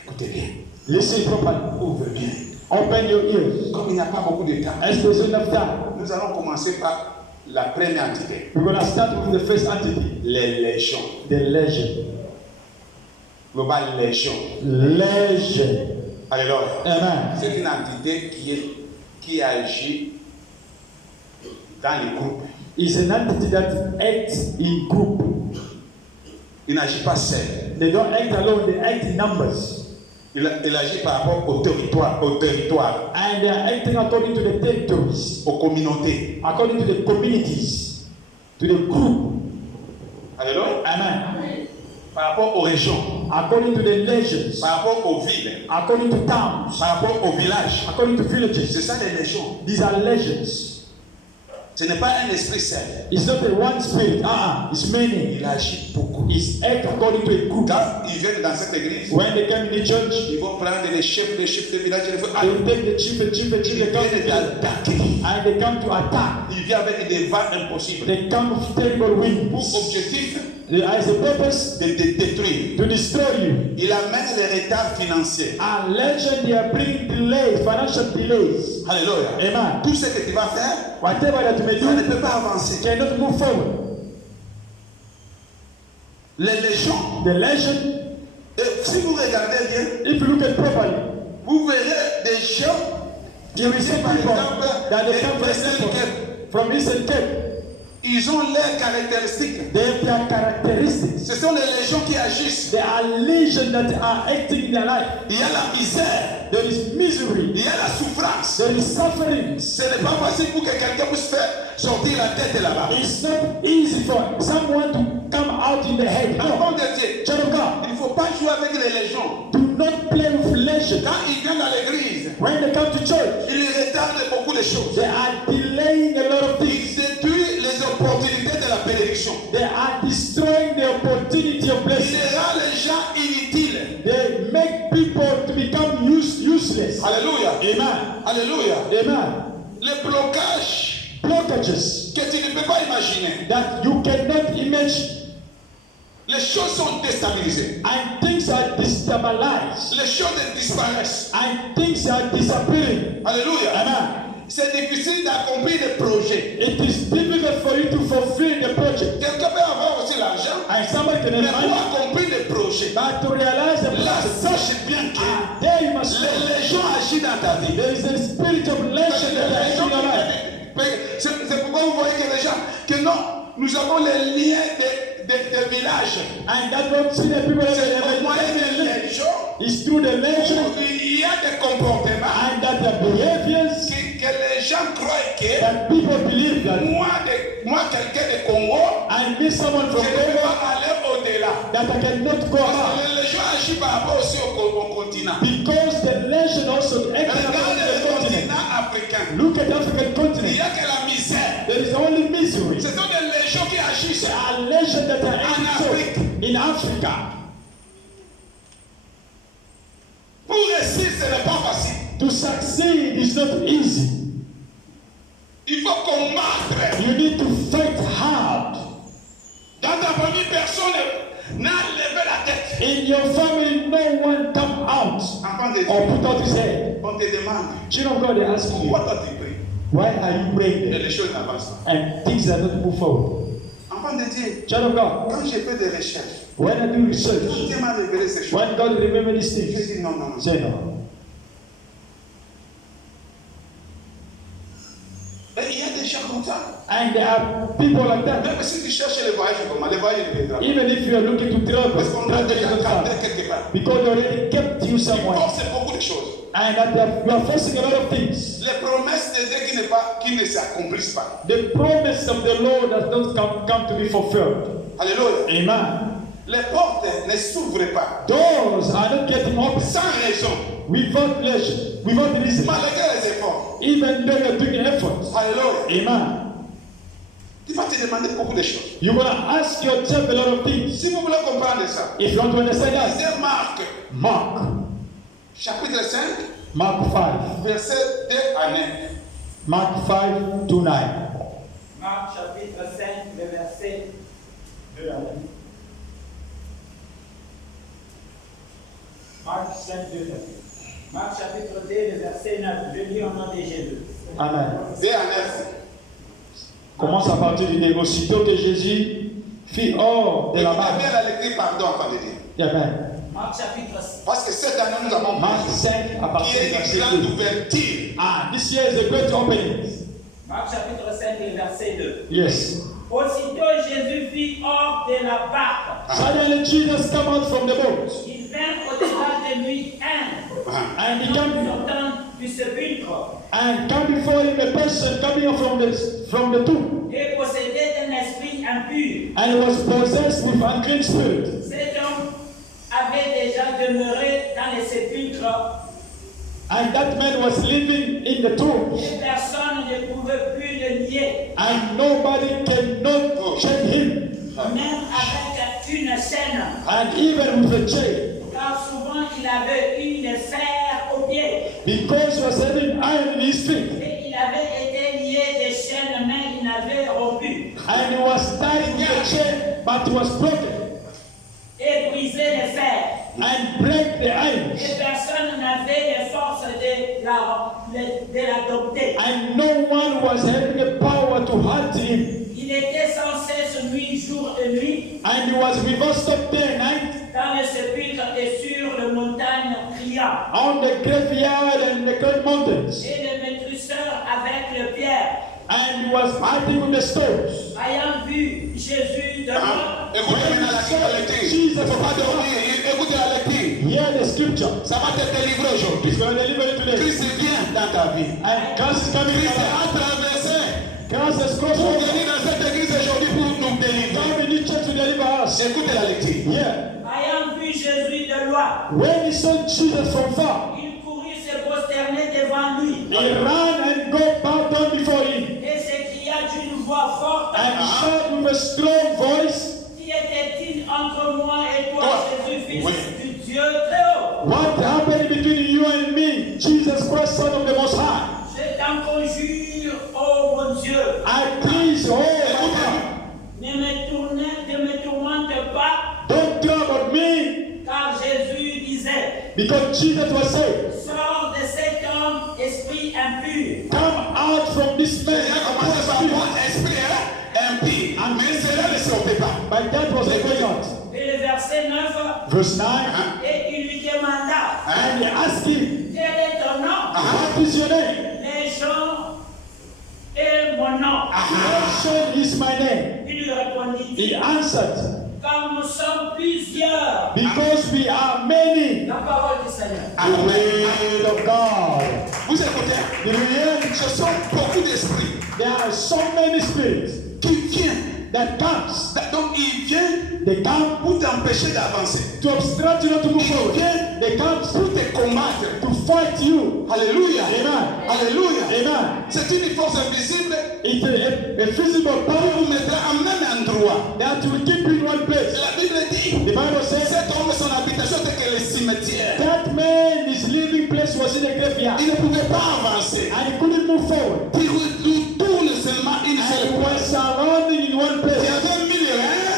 Écoutez bien, Listen properly. ouvre bien. Open your ears. Comme il n'y a pas beaucoup de temps, As there's enough time, nous allons commencer par la première entité, we're going to start with the first entity, les légions. the legend. Global légion. Legend. Alléluia. Amen. C'est une entité qui agit dans les groupes. It's an entity that acts in group. Il n'agit pas seul. They don't act alone, they act in numbers. Il agit par rapport au territoire, And they are acting according to the territories, aux communautés. according to the communities, to the group. Alléluia. Amen. Par rapport aux régions, According to the legends, par rapport aux villes, according to towns, par rapport aux villages. according to C'est villages. ça les légions. These are legends. Ce n'est pas un esprit seul. It's not a one spirit. It's many. Il agit beaucoup. It's act according to a group. Quand ils viennent dans cette église, When they come in the church, ils vont prendre les chefs de village et les faire they will take the chief and chief and chief. They come viennent d'attaquer. and they come to attack. Il vient avec des vents impossibles. They come with terrible winds. Pour objectif As a purpose de te détruire. to destroy you. Il amène les retards financiers. And legend, they are bringing delays, financial delays. Alléluia. Amen. Tout ce que tu vas faire, Whatever that you may ça ne do, peut pas avancer. cannot move forward. Les légions, The legend, et si vous regardez bien, if you look at properly, vous verrez des gens you will see par people exemple, that they come des Western Cape. from Eastern Cape. Ils ont leurs caractéristiques. They have their characteristics. Ce sont les légions qui agissent. There are legions that are acting in their life. Il y a la misère, There is misery. il y a la souffrance. There is suffering. Ce n'est pas facile pour que quelqu'un puisse faire sortir la tête là-bas. It's not easy for someone to come out in the head. Enfant No. de Dieu, Child of God, il ne faut pas jouer avec les légions. do not play with legend. Quand ils viennent dans l'église, When they come to church, ils retardent beaucoup de choses. they are delaying a lot of things. Ils détruisent les opportunités de la bénédiction. They are destroying the opportunity of Ils blessing. rendent les gens inutiles. They make people to become useless. Alléluia. Amen. Alléluia. Amen. Les blocages Blockages que tu ne peux pas imaginer. that you cannot imagine. Les choses sont déstabilisées. And things are destabilized. Les choses disparaissent. And things are disappearing. Alléluia. Amen. C'est difficile d'accomplir des projets. It is difficult for you to fulfill the project. Quelqu'un peut avoir aussi l'argent, And somebody can mais have pour money, accomplir des projets, but to realize the là, process. sache bien que And there you must know. les gens agissent dans ta vie. There is a spirit of legend that is in your life. C'est pourquoi vous voyez que les gens, que non, nous avons les liens des villages. And that what see the people that C'est au have moyen des gens is through the legend où il y a des comportements and that the behaviors que les gens croient que that people believe that moi quelqu'un de Congo, I miss someone je from ne peux Congo pas aller au-delà. that I cannot go Parce out que les gens agissent par rapport aussi au continent. because the legend also acts Regardez on le the continent. continent africain. Look at the African Il continent. n'y a que la misère. There is only misery. Ce sont des légions qui agissent. There are legends that are acting so Afrique. in Africa. Pour réussir, ce n'est pas facile. To succeed is not easy. Il faut combattre. You need to fight hard. Dans ta famille, personne n'a levé la tête. In your family, no one come out Enfant de or Dieu, put out his head. on te demande, Children of God, they ask you, pourquoi toi tu pries? why are you praying Et there? les choses n'avancent pas. And things are not move forward. Enfant Enfant de Dieu, Child of God, quand j'ai fait des recherches, when I do quand research, Dieu m'a révélé ces choses, when God remember these je things, dis non, non, non. say no. Et il y a des gens comme ça. And there are people like that. Même si tu cherches les voyages, comment les voyages ne viendront pas. Even if you are looking to travel, Parce qu'on t'a déjà doesn't capté come. quelque part. Because they already kept you Tu somewhere. forces beaucoup de choses. And that you are forcing a lot of things. Les promesses de Dieu qui ne s'accomplissent pas. The promise of the Lord has not come to be fulfilled. Alléluia. Amen. Les portes ne s'ouvrent pas. Doors are not getting open Sans raison. without pleasure, without reason. Malgré les efforts. Even though you're doing efforts. Alléluia. Amen. Tu vas te demander beaucoup de choses. You're going to ask yourself a lot of things. Si vous voulez comprendre ça, If you want to understand that, lisez Marc, Mark, chapitre 5, Mark 5, verset 2 à 9. Mark 5 to 9. Marc chapitre 5, le verset 2 à 9. Marc 5, 2 à 9. Marc chapitre 2, le verset 9. Je lis au nom de Jésus. Amen. 2 à 9. Commence à partir du début. Aussitôt que Jésus fit hors de la Écoutez barque. bien la lecture, pardon, enfant de Dieu. Amen. Marc chapitre 5. Parce que cette année, nous avons Mark 5 à qui partir est du une verset grande 2. ouverture. Ah, this year is a great opening. Marc chapitre 5, le verset 2. Yes. Aussitôt Jésus fit hors de la barque. Suddenly Jesus came out from the boat. Il vint au-delà de lui un, And he came, sortant du sépulcre, and came before him a person coming up from the tomb. et possédait d'un esprit impur. And he was possessed with unclean spirit. Cet homme avait déjà demeuré dans les sépulcres And that man was living in the tomb. et personne ne pouvait plus le nier, And nobody cannot shake him. même avec une chaîne, And even with a chain. car souvent il avait une fer aux pieds Because he was having iron in his feet. et il avait été lié des chaînes, mais il n'avait rompu And he was tied with a chain, but he was broken. et brisé les fers. And break the irons. Et personne n'avait les forces de l'adopter. And no one was having the power to hurt him. Il était sans cesse nuit, jour et nuit, And he was without stop day and night dans le sépulcre et sur les montagnes criant. on the graveyard and the great mountains. Et le maîtrisseur avec le pierre, And he was fighting with the stones. ayant vu Jésus de loin, Écoutez maintenant la lecture. Il ne faut pas dormir. Écoutez la lecture. Hear the scripture. Ça va te délivrer aujourd'hui. He's going to deliver you today. Christ vient dans ta vie. And Christ is coming in Christ your life. a traversé Christ has crossed pour over. venir dans cette église aujourd'hui pour nous délivrer. Come in this church to deliver us. Écoutez la lecture. Yeah. ayant vu Jésus de loin, When he saw Jesus from far, il courut se prosterner devant lui he ran and got bowed down before him. et s'écria d'une voix forte, And shouted with a strong voice, Qu'y était-il entre moi et toi, Toi. Jésus, Fils Oui. du Dieu très haut? what happened between you and me, Jesus Christ, Son of the Most High? Je t'en conjure, ô mon Dieu, I please, oh my God, ne me tourmente pas, don't care about me, car Jésus disait, because Jesus was saying, sors de cet homme, esprit impur. come out from this man. Il a commencé par mon esprit impie. Mais cela ne sortait pas. But that was the going out. Et le verset 9, Verse 9, et il lui demanda, and he asked him, quel est ton nom? what is your name? Les gens et mon nom. Nation is my name. Il lui répondit, He answered, car nous sommes plusieurs. because we are many. La parole du Seigneur. The word of God. Vous écoutez? Do you hear? Ce sont beaucoup d'esprits There are so many spirits qui viennent. that comes. Donc ils viennent They come pour t'empêcher d'avancer. to obstruct you not to move Ils forward. viennent They come pour te combattre. to fight you. Alléluia. Amen. Alléluia. Amen. C'est une force invisible It's a visible qui power vous mettra en même endroit. that will keep you in one place. La Bible dit, The Bible says cet homme, son habitation était que le cimetière. that man, his living place was in the graveyard. Il ne pouvait pas avancer. And he couldn't move forward. Il tourne seulement une And seule he fois. was surrounding in one Il y place. avait 1000 reins.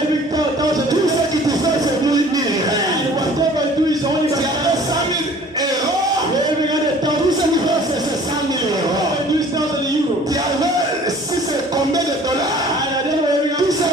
Every thousand Tout people. ce qui te fait, c'est 1000 reins. And whatever you do is only Il y by avait 100 000 euros. every other Tout ce thousand. qui fait, c'est 100 000 euros. And do is 1,000 euros. Il y avait, si c'est combien de dollars, And I don't know every tout other. ça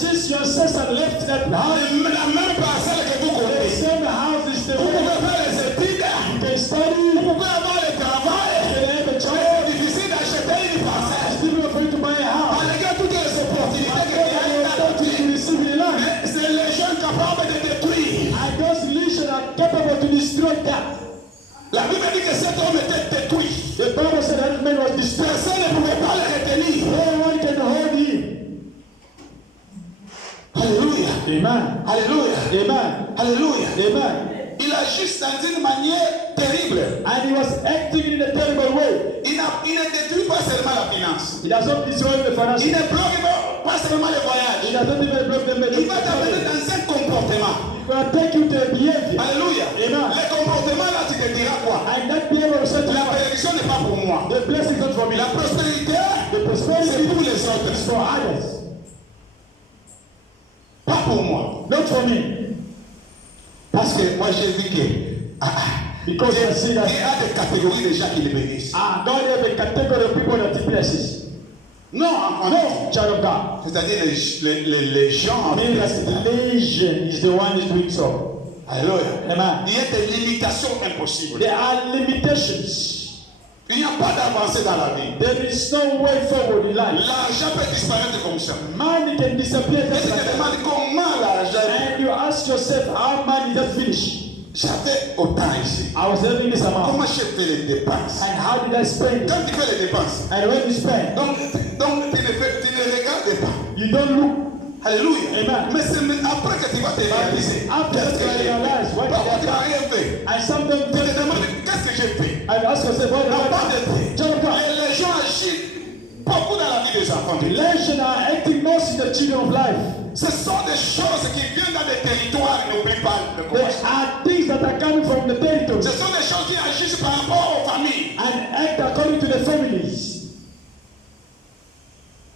since your ancestors left that Dans house, la même parcelle que vous the connaissez, same house is the vous way pouvez faire les études, you can study, vous pouvez avoir le travail. you can have a Mais job. c'est difficile d'acheter une parcelle. It's difficult for you to buy a house. Malgré toutes les opportunités que tu as You eues, receive in life. mais c'est les gens capables de détruire. And those lesions are capable to destroy that. La Bible dit que cet homme était détruit. The Bible said that man was destroyed. Personne ne pouvait pas le retenir. No one can hold him. Alléluia. Amen. Alléluia. Amen. Alléluia. Amen. Il agit dans une manière terrible. And he was acting in a terrible way. Il ne détruit pas seulement la finance. He does not destroy the Il financial. ne bloque pas seulement les He voyages. does not even block the Il va t'amener medical. dans un comportement. He's going to take you to a behavior. Alléluia. Amen. Le comportement là, tu te diras quoi? And that behavior will say to La you, bénédiction n'est pas pour moi. the blessing is not for me. La prospérité, The c'est prosperity pour les is autres. for others. Pas pour moi. Not for me. Parce que moi j'ai vu que Because I see il y that a des catégories de gens qui le bénissent. God have a category of people that he blesses. Non, en No, child of God. c'est-à-dire les gens. I mean that the Legion is the one who's doing so. Alléluia. Amen. Il y a des limitations impossibles. There are limitations. Il n'y a pas d'avancée dans la vie. There is no way forward in life. L'argent peut disparaître comme ça. Money can disappear Et just tu like te that. demandes comment l'argent. And you ask yourself how money just finish. J'avais autant ici. I was having this amount. Comment j'ai fait les dépenses? And how did I spend it? Quand tu fais les dépenses, And when you spend, donc tu ne regardes pas. you don't look. Alléluia. Amen. Mais c'est après que tu vas te réaliser. After Qu'est-ce que you j'ai realize fait? what Pourquoi tu you n'as have rien fait? And sometimes Tu te demandes qu'est-ce que j'ai fait? and ask yourself, what Il n'y a pas did I de do? Child of God. Les gens agissent beaucoup dans la vie des enfants. Legion are acting most in the children of life. Ce sont des choses qui viennent dans des territoires, n'oublie pas le There commencement. are things that are coming from the territory Ce sont des choses qui agissent par rapport aux familles. and act according to the families.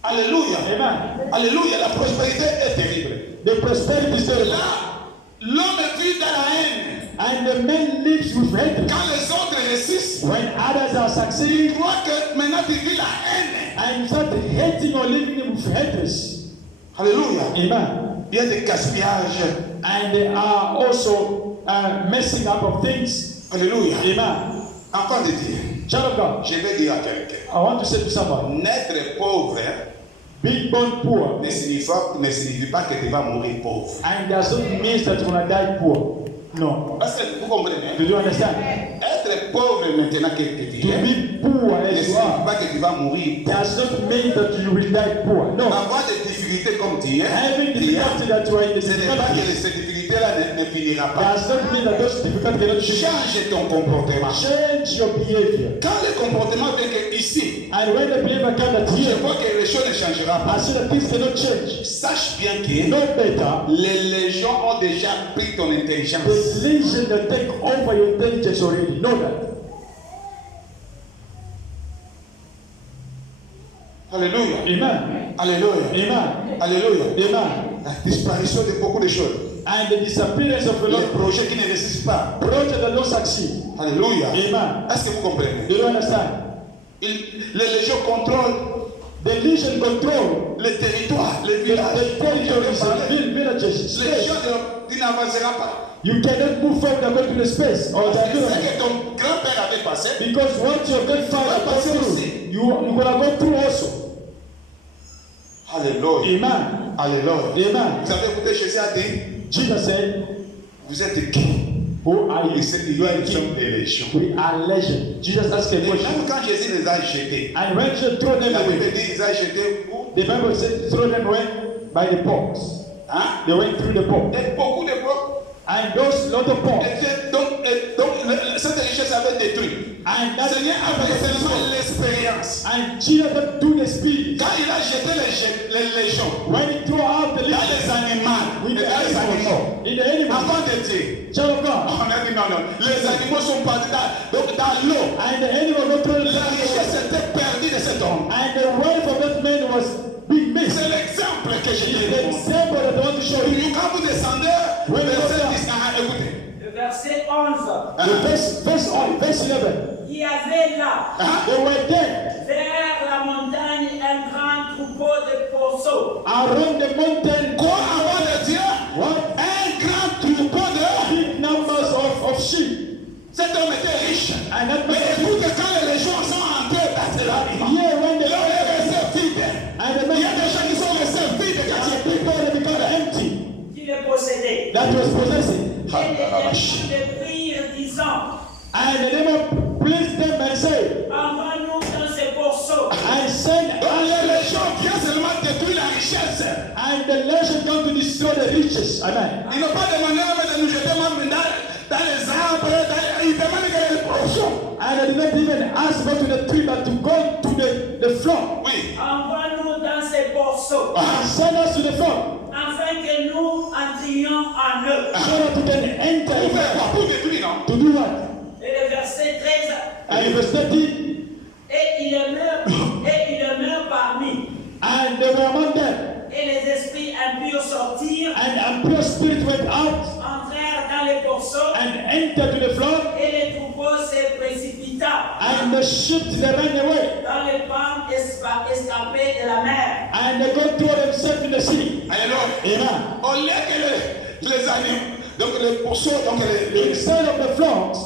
Alléluia. Amen. Alléluia. La prospérité est terrible. The prosperity is terrible. Là, l'homme vit dans la haine. And the man lives with hatred. Quand les autres réussissent, When others are il succeeding, croit que maintenant tu vis la haine. and you start hating or living with hatred. Alléluia. Amen. Il y a des gaspillages. And they are also messing up of things. Alléluia. Amen. Encore de dire, Child of God, je vais dire à quelqu'un, I want to say to somebody, naître pauvre being born poor, ne signifie pas que tu vas mourir pauvre. and does not mean that you're going to die poor. No. Parce que vous comprenez, hein? Do you understand? Être pauvre maintenant que tu To es, be poor ne as you signifie are pas que tu vas mourir pauvre. does not mean that you will die poor. No. Avoir des difficultés comme tu es, Having difficulty that you are in the ce n'est pas que difficulty ces difficultés-là ne finira pas. does not mean that those difficulties cannot change. Change ton comportement. Change your behavior. Quand le comportement vient que ici, And when the behavior comes at je here, vois que les choses ne changeront I pas. see that things cannot change. Sache bien que No better. les légions ont déjà pris ton intelligence. The legion that take over your intelligence already. Know that. Alléluia. Amen. Alléluia. Amen. Alléluia. Amen. La disparition de beaucoup de choses. And the disappearance of a Les lot of projets qui ne réussissent pas. projects that don't succeed. Alléluia. Amen. Est-ce que vous comprenez? Do you understand? Les légions contrôlent The legion control le territoire, les the villages. territories and villages. Les Space. gens tu n'avanceras pas. You cannot move forward according to the space or the C'est ce environment. que ton grand-père avait passé. Because what your grandfather passed through, you're gonna go through also. Alléluia. Amen. Alléluia. Amen. Vous avez écouté Jésus a dit, Jesus said, vous êtes qui? who are you? Il s'est dit, You are nous sommes king. des légions. We are legion. Jesus asked a Et question. même quand Jésus les a jetés, And when Jesus threw them la Bible away, dit, ils ont jetés où? the Bible said throw them away by the ports. Hein? They went through the port. Et beaucoup de peuples. And those lot of ports. Cette richesse avait détruit. And that Seigneur avait seulement l'expérience. and Jesus don't do the spirit. Quand il a jeté les légions, When he threw out the dans legion les animaux, with the dans les animaux, animals, in the animals, avant de dire, child of God, on a dit non, non, les animaux sont partis dans l'eau. and the animal got thrown La richesse était perdue de cet homme. and the wealth of that man was being missed. C'est l'exemple que je The dis. example that I want to show you. Quand vous descendez, verset 10, écoutez. Le verset 11. Verse 11. Il y avait là, They were dead vers la montagne, un grand troupeau de pourceaux berceau. around the mountain, Quoi avant de Dieu? what? Un grand troupeau de... Big numbers of sheep. Cet homme était riche. And that Mais man, écoute, quand les gens sont entrés dans ce lendemain, here when the l'homme est resté vide. and the Il y a man, des gens qui sont restés vides quand and tu es people they become empty. Qui le possédait. That was possessing. Et les démons le prirent, disant, And the demon pleased them and said, envoie-nous dans ces berceaux. I send les gens viennent seulement détruire la richesse. and the legend come to destroy the riches. Amen. Ils n'ont pas demandé même de nous jeter même dans les arbres, ils demandent que les portions. And I did not even ask go to the tree, but to go to the floor. Oui. Envoie-nous dans ces berceaux. And send us to the floor, Afin que nous entrions en eux. so that we can enter Pour in faire there. quoi? Pour détruire, non? To do what? Et le verset 13. And verse 13, Et il meurt parmi. and they were among them, Et les esprits impurs sortirent, and impure spirit went out entrèrent dans les berceaux, and entered to the floor, et les troupeaux se précipita and the sheep they ran away, dans les bancs escarpés de la mer. and they go throw themselves in the sea. Alléluia. Amen. Au lieu que les animaux, donc les portions, donc les Instead of the flocks,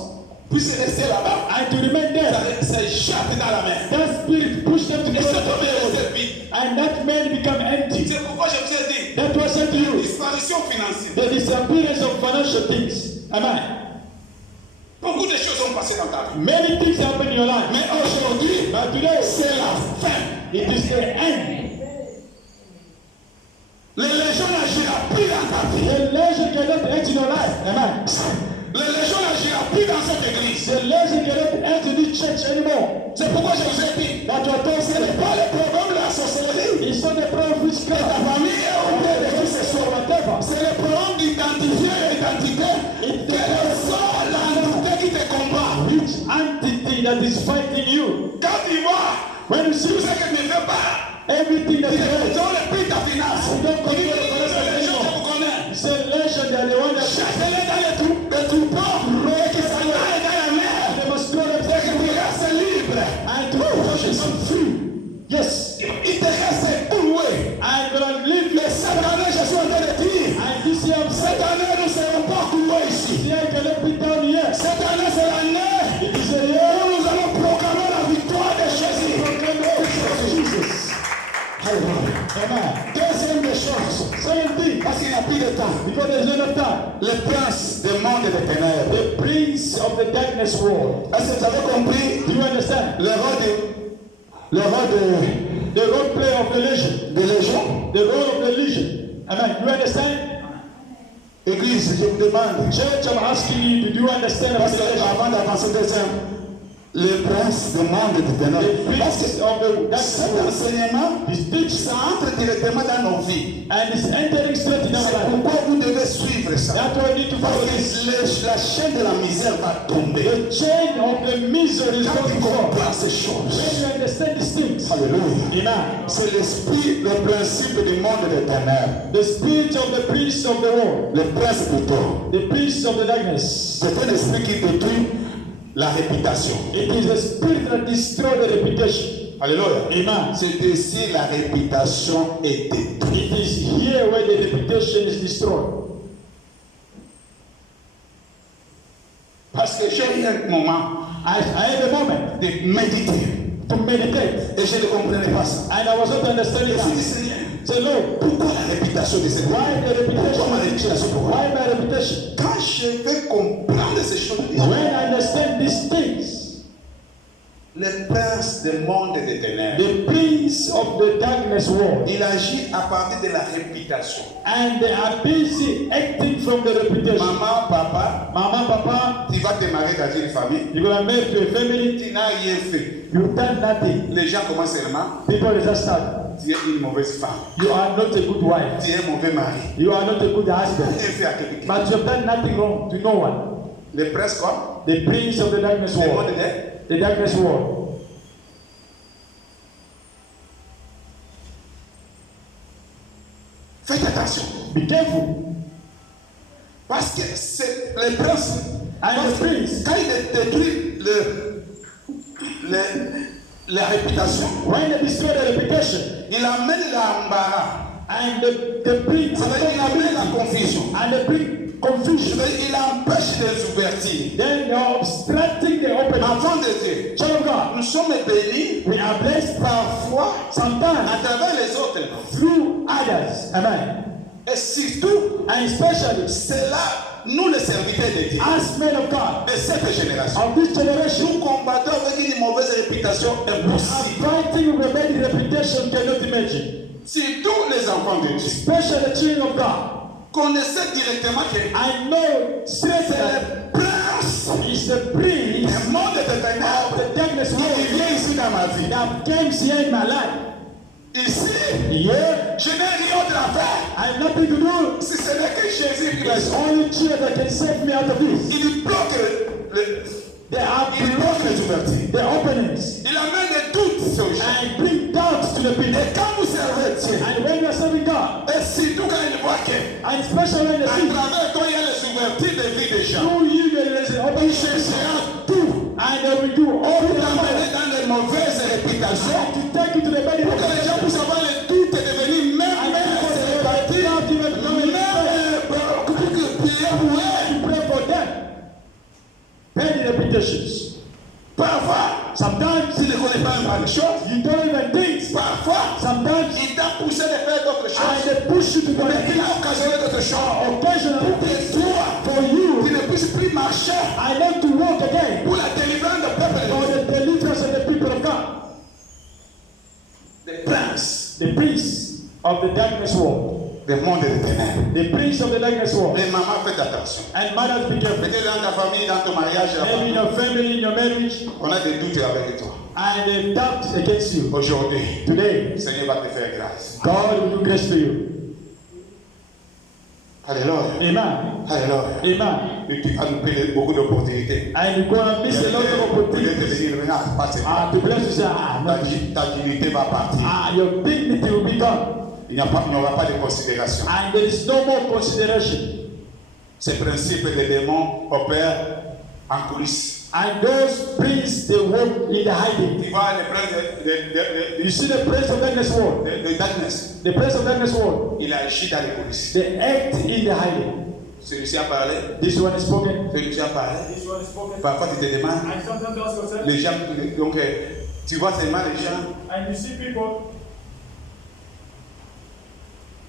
puissent rester là-bas, and to remain there, ça échappe dans la mer. that spirit pushed them to Et cet go, homme est resté vide. and that man become empty. C'est pourquoi je vous ai dit, That was said to you, disparition financière. the disappearance of financial things. Amen. Beaucoup de choses ont passé dans ta vie. Many things happen in your life, Mais aujourd'hui, but today c'est la fin. it is the end. Les légions n'agira plus dans ta vie. The legend cannot end in your life. Amen. Les légions n'agira plus dans cette église. The legend cannot end in this church anymore. C'est pourquoi je vous ai dit, That you are told, ce n'est pas le problème de la sorcellerie. it's not the problem of Ta witchcraft famille est au bout de qui ce or soit. whatever. C'est le problème d'identifier l'identité. Quelle est l'entité qui te combat? Which entity that is fighting you? Quand tu vois, When you tout see ce que tu ne fais pas, everything that ils you have, ont le prix de ta finance. you don't Ils control the disent, les gens que finances vous connaissez. anymore. It's a legend that the one that Chassez-les dans les troupeaux. Et qui s'en aillent dans la mer. they must throw Et que themselves tu restes libre. and to push free. Yes. Il te reste cloué. I'm gonna leave you. Mais cette année, je suis en train de dire, And this year I'm cette saying, année, nous ne serons pas cloués ici. this year you cannot be down here. Cette année, c'est l'année It is a year où nous allons proclamer la victoire de Jésus. of Jesus. Alléluia. Amen. Deuxième des choses, Second thing, parce qu'il n'y a plus de temps. because there's not enough time. Le prince des mondes et des ténèbres. The prince of the darkness world. Est-ce que vous avez compris Do you understand? le rôle The role play of the legion. de légion? The role of the legion. Amen. Do you understand? Église, je vous demande, Church, I'm asking you, do you understand about parce the legion? qu'avant d'avancer deuxième, le prince des mondes et des The ténèbres. Parce prince que of the cet darkness world. enseignement, This teach ça entre directement dans nos vies. and it's entering straight in our C'est life. pourquoi vous devez suivre ça. That's why we need to follow this. Parce que la chaîne de la misère va tomber. The chain of the misery is Quand going tu to fall. comprends ces choses. When you understand these things, Alléluia. amen. C'est l'esprit, le principe du monde des ténèbres. The spirit of the prince of the world, Le prince plutôt. the prince of the darkness, C'est un esprit qui détruit la réputation. it is the spirit that destroys the reputation. Alléluia. Amen. C'est ici la réputation est détruite. It is here where the reputation is destroyed. Parce que j'ai eu un moment I had a moment de méditer to meditate, et je ne comprenais pas ça. and I was not understanding Je me suis dit, that. Seigneur, Say, Lord, pourquoi la réputation de cette why the reputation? Pourquoi ma réputation? Pourquoi? Why my reputation? Quand je vais comprendre ces choses, When I understand these things, le prince des mondes et des ténèbres, the prince of the darkness world, il agit à partir de la réputation. and they are busy acting from the reputation. Maman, papa, Mama, papa, tu vas te marier dans une famille, you're gonna marry to a family, tu n'as rien fait. you've done nothing. Les gens commencent seulement, People just start. tu es une mauvaise femme, You are not a good wife. tu es un mauvais mari. You are not a good Tu n'as husband. rien fait à quelqu'un. But you have done nothing wrong to no one. Le prince quoi? The prince of the darkness Le monde world. des... The darkness world. Faites attention. Be careful. Parce que c'est le prince. And the prince, Quand il détruit la réputation, when they destroy the reputation, Il amène l'embarras. And they bring C'est-à-dire qu'il amène la confusion. and they bring confusion. C'est-à-dire qu'il empêche les ouvertures. Then they are obstructing the opening. Enfants de Dieu, Child of God, nous sommes bénis we are blessed parfois sometimes à travers les autres. through others. Amen. Et surtout, And especially c'est là, nous les serviteurs de Dieu, as men of God de cette génération, of this generation, nous combattons avec une mauvaise réputation are impossible. fighting with a bad reputation you cannot imagine. Surtout les enfants de Dieu. Especially the children of God. Connaissez directement que I know c'est Satan le prince is the prince du monde de of ténèbres the darkness qui world vient ici dans ma vie. that came here in my life. Ici, Yeah, je n'ai rien d'autre à faire. I have nothing to do. Si ce n'est que Jésus qui There's les only Jesus that can save me out of this. Il bloque They are il bloque les ouvertures. the openings Il amène de doutes aux gens. and bring doubts to the people. Et quand vous servez Dieu, And when you are serving God, et surtout quand il voit que and especially when à they see travers toi il y a les ouvertures de vie des gens, through you, there is an il opening, cherchera tout and they will do all pour the t'amener dans les mauvaises réputations, to take you to the bed pour que les gens puissent avoir le doute et devenir même c'est réparti, même pour que prier pour eux. to pray for them. Bad reputations. Parfois, Sometimes tu ne connais pas même les choses. you don't even think. Parfois, Sometimes il t'a poussé de faire d'autres and choses. they push you to do Mais the il a occasionné d'autres choses. occasionally Pour que toi, for you. tu ne puisses plus marcher I want to walk again pour la délivrance du peuple for de Dieu. the deliverance of the people of God. Le prince The prince of the darkness world. du monde des ténèbres. The prince of the darkness world. Mais maman, faites attention. And mothers, be careful. Peut-être dans ta famille, dans ton mariage, Maybe in your family, in your marriage, on a des doutes avec toi. and they doubt against you. Aujourd'hui, Today, le Seigneur va te faire grâce. God will do grace to you. Alléluia. Amen. Alléluia. Amen. Et tu vas nous payer beaucoup d'opportunités. And you're going to miss a lot of Peut-être opportunities. venir maintenant, pas c'est To bless you, say, no. ta dignité va partir. Your dignity will be gone. Il n'y aura pas de considération. And there is no more consideration. Ces principes des démons opèrent en coulisses. And those princes, they work in the hiding. Tu vois le prince You see the prince of darkness world. de darkness, The prince of darkness world. il a agi dans les coulisses. They act in the hiding. Celui-ci a parlé, This one is spoken. celui-ci a parlé. This one is spoken. Parfois tu te demandes, And sometimes you ask yourself, les gens, donc tu vois seulement les gens, and you see people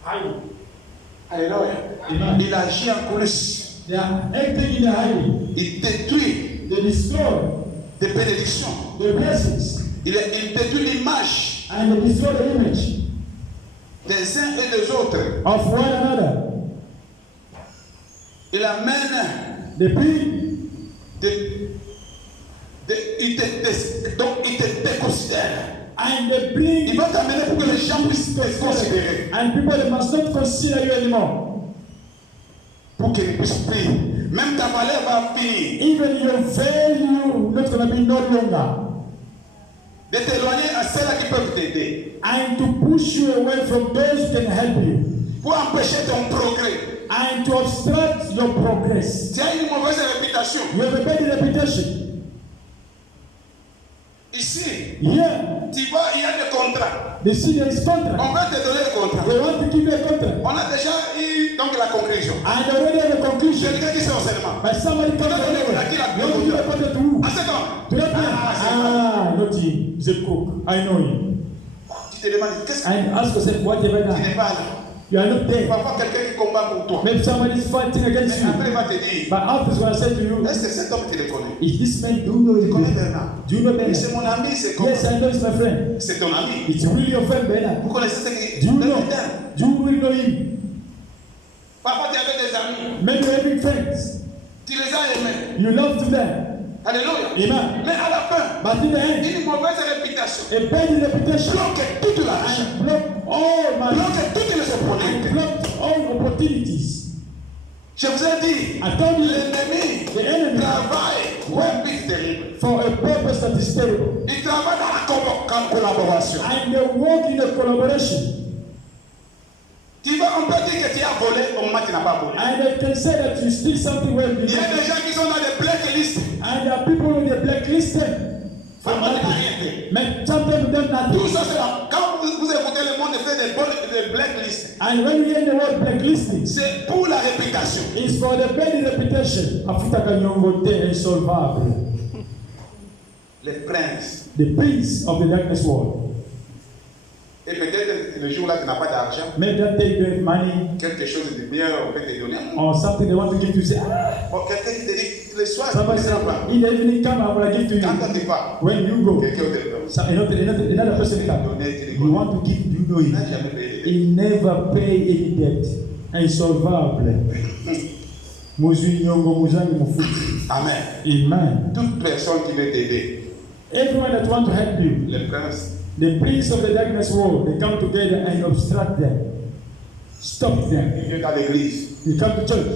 hiding. alléluia, il agit en coulisses, They are acting in the hiding. il détruit They destroy des bénédictions, the blessings. il détruit l'image And they destroy the image des uns et des autres. of one another. Il amène, They bring, donc il te déconsidère. and they bring, Il va t'amener pour que les gens puissent te considérer. and people they must not consider you anymore. Pour qu'ils ne puissent plus. Même ta valeur va finir. Even your value not going to be no longer. De t'éloigner à celles qui peuvent t'aider. And to push you away from those who can help you. Pour empêcher ton progrès. And to obstruct your progress. Tu as une mauvaise réputation. You have a bad reputation. Ici, Here, tu vois, il y a des contrats. they see there is contract. On va te donner le contrat. They want to give you a contract. On a déjà eu donc la conclusion. And they already have a conclusion. Quelqu'un qui sort seulement. But somebody comes Don't along. give a You want to give a contract to who? À cet homme. To that man. Ah, Not him. He's a cook. I know him. Tu te demandes, qu'est-ce que And ask yourself, what have I tu done? n'es pas là? You are not there. Parfois, quelqu'un qui combat pour toi. Maybe somebody is fighting against Mais après, il you. va te dire, But after what I said to you, est-ce que cet homme, tu le connais? is this man, do you know Tu connais him? Bernard? Do you know Oui, c'est Bernard? mon ami, c'est comme. Yes, I know he's my friend. C'est ton ami. It's really your friend, Bernard. Vous connaissez ce qui Do you know? est. Do you really know him? Parfois, tu avais des amis. Maybe you're having friends. Tu les as aimés. You love to them. Alléluia. Amen. Mais à la fin, But in the end, une mauvaise réputation a bad reputation bloque toute l'argent, and block all money bloque toutes les and opportunités. block all opportunities. Je vous ai dit, I told you l'ennemi the enemy travaille pour un but terrible. for a purpose that is terrible. Il travaille dans la collaboration. And they work in a collaboration. Tu vas, on peut dire que tu as volé au moment où tu n'as pas volé. And they can say that you steal something well Il y a below. des gens qui sont dans des blacklists. And there are people who they blacklisted. Parfois, tu n'as rien fait. But sometimes you done Tout nothing. ça, c'est là. Quand vous écoutez le monde fait des blacklists, And when you hear the word blacklisting, c'est pour la réputation. it's for the bad reputation. Afuta kanyongo te insolvable. Les princes. The prince of the darkness world. Et peut-être le jour là tu n'as pas d'argent, Maybe that day you have money quelque chose de bien, on peut te donner. or something they want to give you. Say, ah, Bon, quelqu'un qui te dit le soir, tu somebody ne say, sens pas. in the evening come, I will give to Quand you. on te voit, When you go, quelqu'un te le donne. so another person come. You want to give, you know Il n'a it. jamais payé. He never pay any debt. Insolvable. Muzui nyongo muzangi mufuti. Amen. Amen. Toute personne qui veut t'aider, Everyone that want to help you, les princes, the prince of the darkness world, they come together and obstruct them. Stop them. ils viennent dans l'église. You come to church.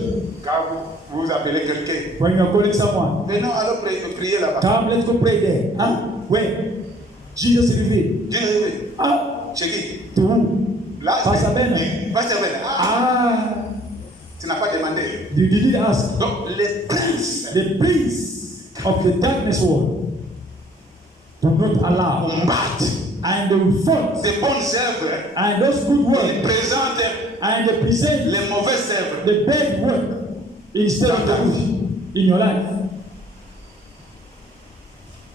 Quand vous appelez quelqu'un, When you're calling someone, venons alors prier là-bas. come, let's go pray there. Huh? Where? Jesus revealed. Dis oui. Ah, C'est qui? to who? Là, Pastor Ben. Pasteur Ben. Ah, Ah, tu n'as pas demandé. you didn't ask. Donc, les princes The prince of the darkness world do not allow. combattent And they will fight. des bonnes œuvres. And those good Ils works. présentent And they present les mauvaises œuvres. the bad work instead of the good in your life.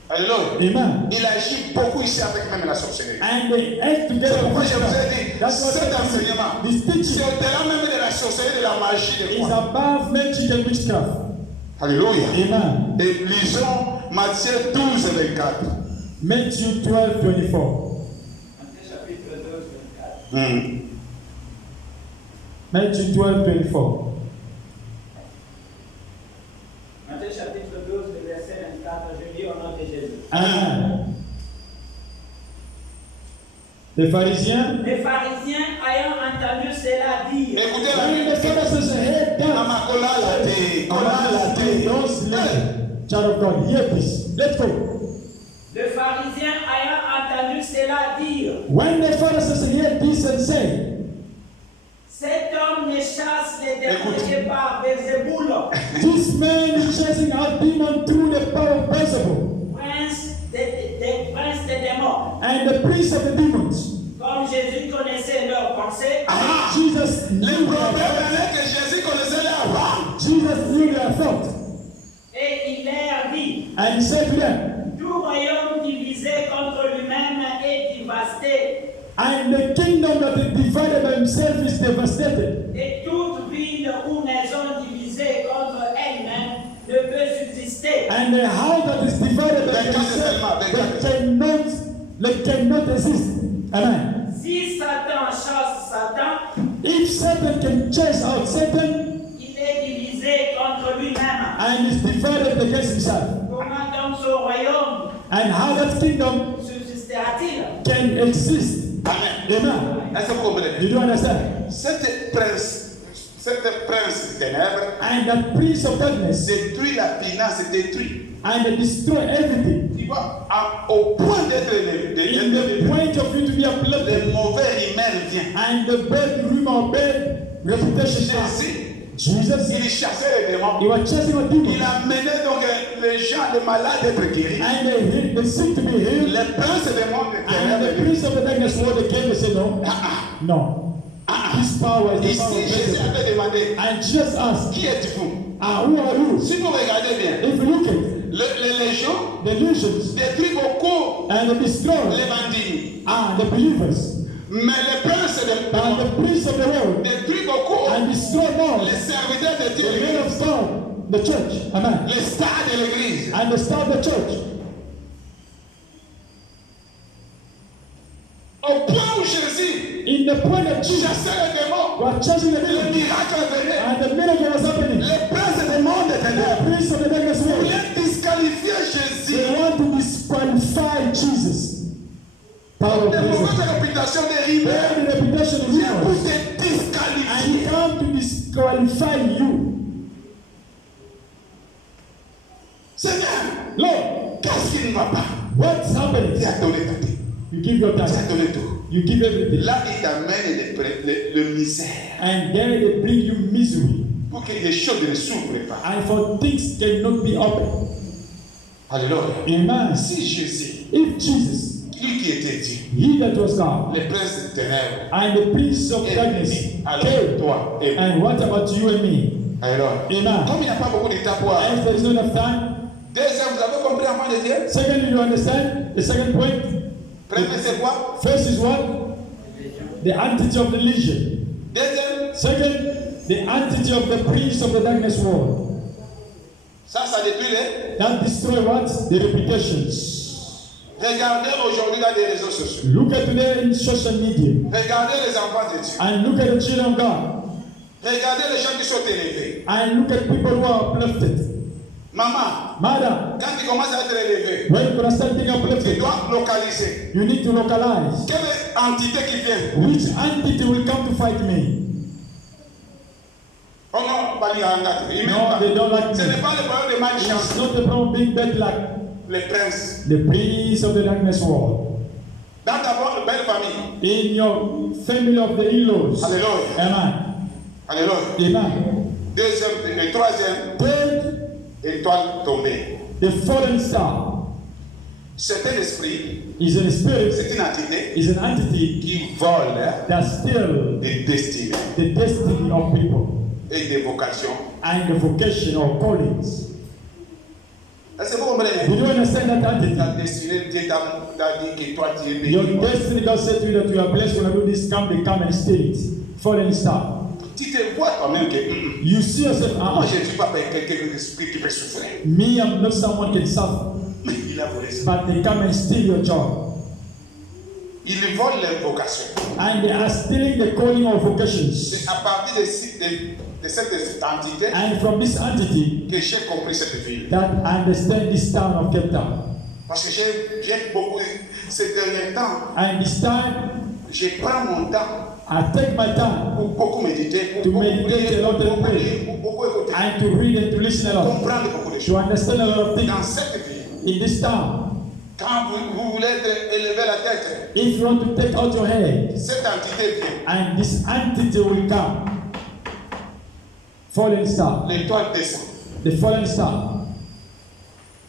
Alléluia. Amen. Il agit beaucoup ici avec même la sorcellerie. And they act together. C'est pourquoi je vous ai with dit, That's what cet enseignement, this c'est teaching au-delà même de la sorcellerie, de la magie, de is quoi. above magic and witchcraft. Alléluia. Amen. Et lisons Matthieu 12, 24. Matthew 12, 24. Matthieu chapitre 12, 24. Matthew 12, 24. Matthieu chapitre 12, le verset 24, je lis au nom de Jésus. Amen. Les pharisiens, Les pharisiens ayant entendu cela dire, Écoutez when the la Pharisees heard that, Amakola la te, kola la te. those listen, child of God, hear this. Let's go. les pharisiens ayant entendu cela dire, When the Pharisees heard this and say, cet homme ne chasse les démons Écoute. que par Belzéboul, this man is chasing out demons through the power of Beelzebub, prince des démons. and the prince of the demons. Comme Jésus connaissait leurs pensées, Ah, Jesus le knew problème their est que Jésus connaissait les avant. Jesus knew their thought, et il leur dit, and he said to them, tout royaume divisé contre lui-même est dévasté, and the kingdom that is divided by himself is devastated, et toute ville ou maison divisée contre elle-même ne peut subsister. and the house that is divided by himself they cannot exist. Amen. Si Satan chasse Satan, If Satan can chase out Satan il est divisé contre lui-même. and is divided against himself, Comment donc ce royaume and how that kingdom subsistera-t-il? can exist? Amen. Amen. Est-ce que vous comprenez? You do understand? Cette prince des ténèbres And that prince of darkness détruit la finance, détruit. and destroy everything. Tu vois, au point d'être In the point of you to be uplifted, les mauvais emails viennent. and the bad rumor, bad reputation comes. Jésus, Jesus, il chassait les démons. he was chasing a Il demon, a mené donc les gens, les malades d'être guéris. and the sick to be healed, Les princes des mondes des and the ténèbres. prince of the darkness world they came and said no, no. His power is the Ici, power of Jésus Beelzebub. avait demandé, And Jesus asked, qui êtes-vous? who are you? Si vous regardez bien, If you look at les légions the legions détruisent beaucoup and the destroy les bandits. the believers, Mais les princes des and mondes the prince of the world détruisent beaucoup and destroy more les serviteurs de the Dieu, men of God, the church, amen, les stars de l'église. and the star of the church. Au point où Jésus In the point that Jesus chassait les démons, was chasing the le demons, miracle venait. and the miracle was happening, Les princes des mondes des the ténèbres prince of the darkness world, voulaient disqualifier Jésus. they want to disqualify Jesus. Power of Des mauvaises Beelzebub. réputations des rimes. Bad reputation of Viens pour demons, te and disqualifier. come to disqualify you. Seigneur, Lord, qu'est-ce qui ne va pas? what's happening? Tu as donné ta vie. You give your Tu as time, donné tout. you give everything, Là, il t'amène le misère. and then they bring you misery, Pour que les choses ne s'ouvrent pas. and for things cannot be open. Alléluia. Amen. Si Jésus, If Jesus, lui qui était Dieu, He that was God. le prince des ténèbres, And the prince of est darkness venu. Alors, came. toi et moi. And what about you and me? Alors, Amen. comme il n'y a pas beaucoup de temps pour As there is not enough time. deuxième, vous avez compris avant de dire? Secondly, you understand? The second point. Premier, c'est quoi? First is what? The entity of the legion. Deuxième, Second, the entity of the prince of the darkness world. ça détruit les. That destroy what? The reputations. Regardez aujourd'hui dans les réseaux sociaux. Look at today in social media. Regardez les enfants de Dieu. And look at the children of God. Regardez les gens qui sont élevés. And look at people who are uplifted. Maman, Mother, quand tu commences à être élevé, when you're going to start being tu uplifted, dois localiser. you need to localize. Quelle entité qui vient? Which entity will come to fight me? Oh non, pas lui en date. Il m'aime No, pas. they don't like Ce me. n'est pas le problème de malchance. It's not the problem of being bad luck. Les princes. The prince of the darkness world. Dans ta belle famille. In your family of the in-laws. Alléluia. Amen. Alléluia. Amen. Deuxième, et troisième, Third, étoile tombée. the fallen star C'est un esprit, is a spirit, c'est une entité is an entity qui vole that steals des destinées the destiny of people et des vocations. and the vocation or callings. Est-ce que vous comprenez? Do you understand that entity? Ta destinée, Dieu t'a dit que toi tu es Your béni. destiny, God said to you that you are blessed when I do this, they come and steal it. Fallen star. Tu te vois toi-même que You see yourself, moi je ne suis pas quelqu'un qui peut souffrir. me, I'm not someone can suffer, Mais il a volé ça. but they come and steal your job. Il vole les vocations. And they are stealing the calling of vocations. C'est à partir de cette entité And from this entity, que j'ai compris cette ville. that I understand this town of Cape Town. Parce que j'ai beaucoup, ces derniers temps, And this time, je prends mon temps I take my time pour beaucoup méditer, pour To beaucoup meditate prier, a lot and pour beaucoup pray. lire, pour beaucoup écouter, and to read and to listen a lot, comprendre beaucoup de to choses. understand a lot of Dans things cette ville, in this town. quand vous voulez élever la tête, If you want to take out your head, cette entité vient. and this entity will come, fallen star, L'étoile descend. the fallen star,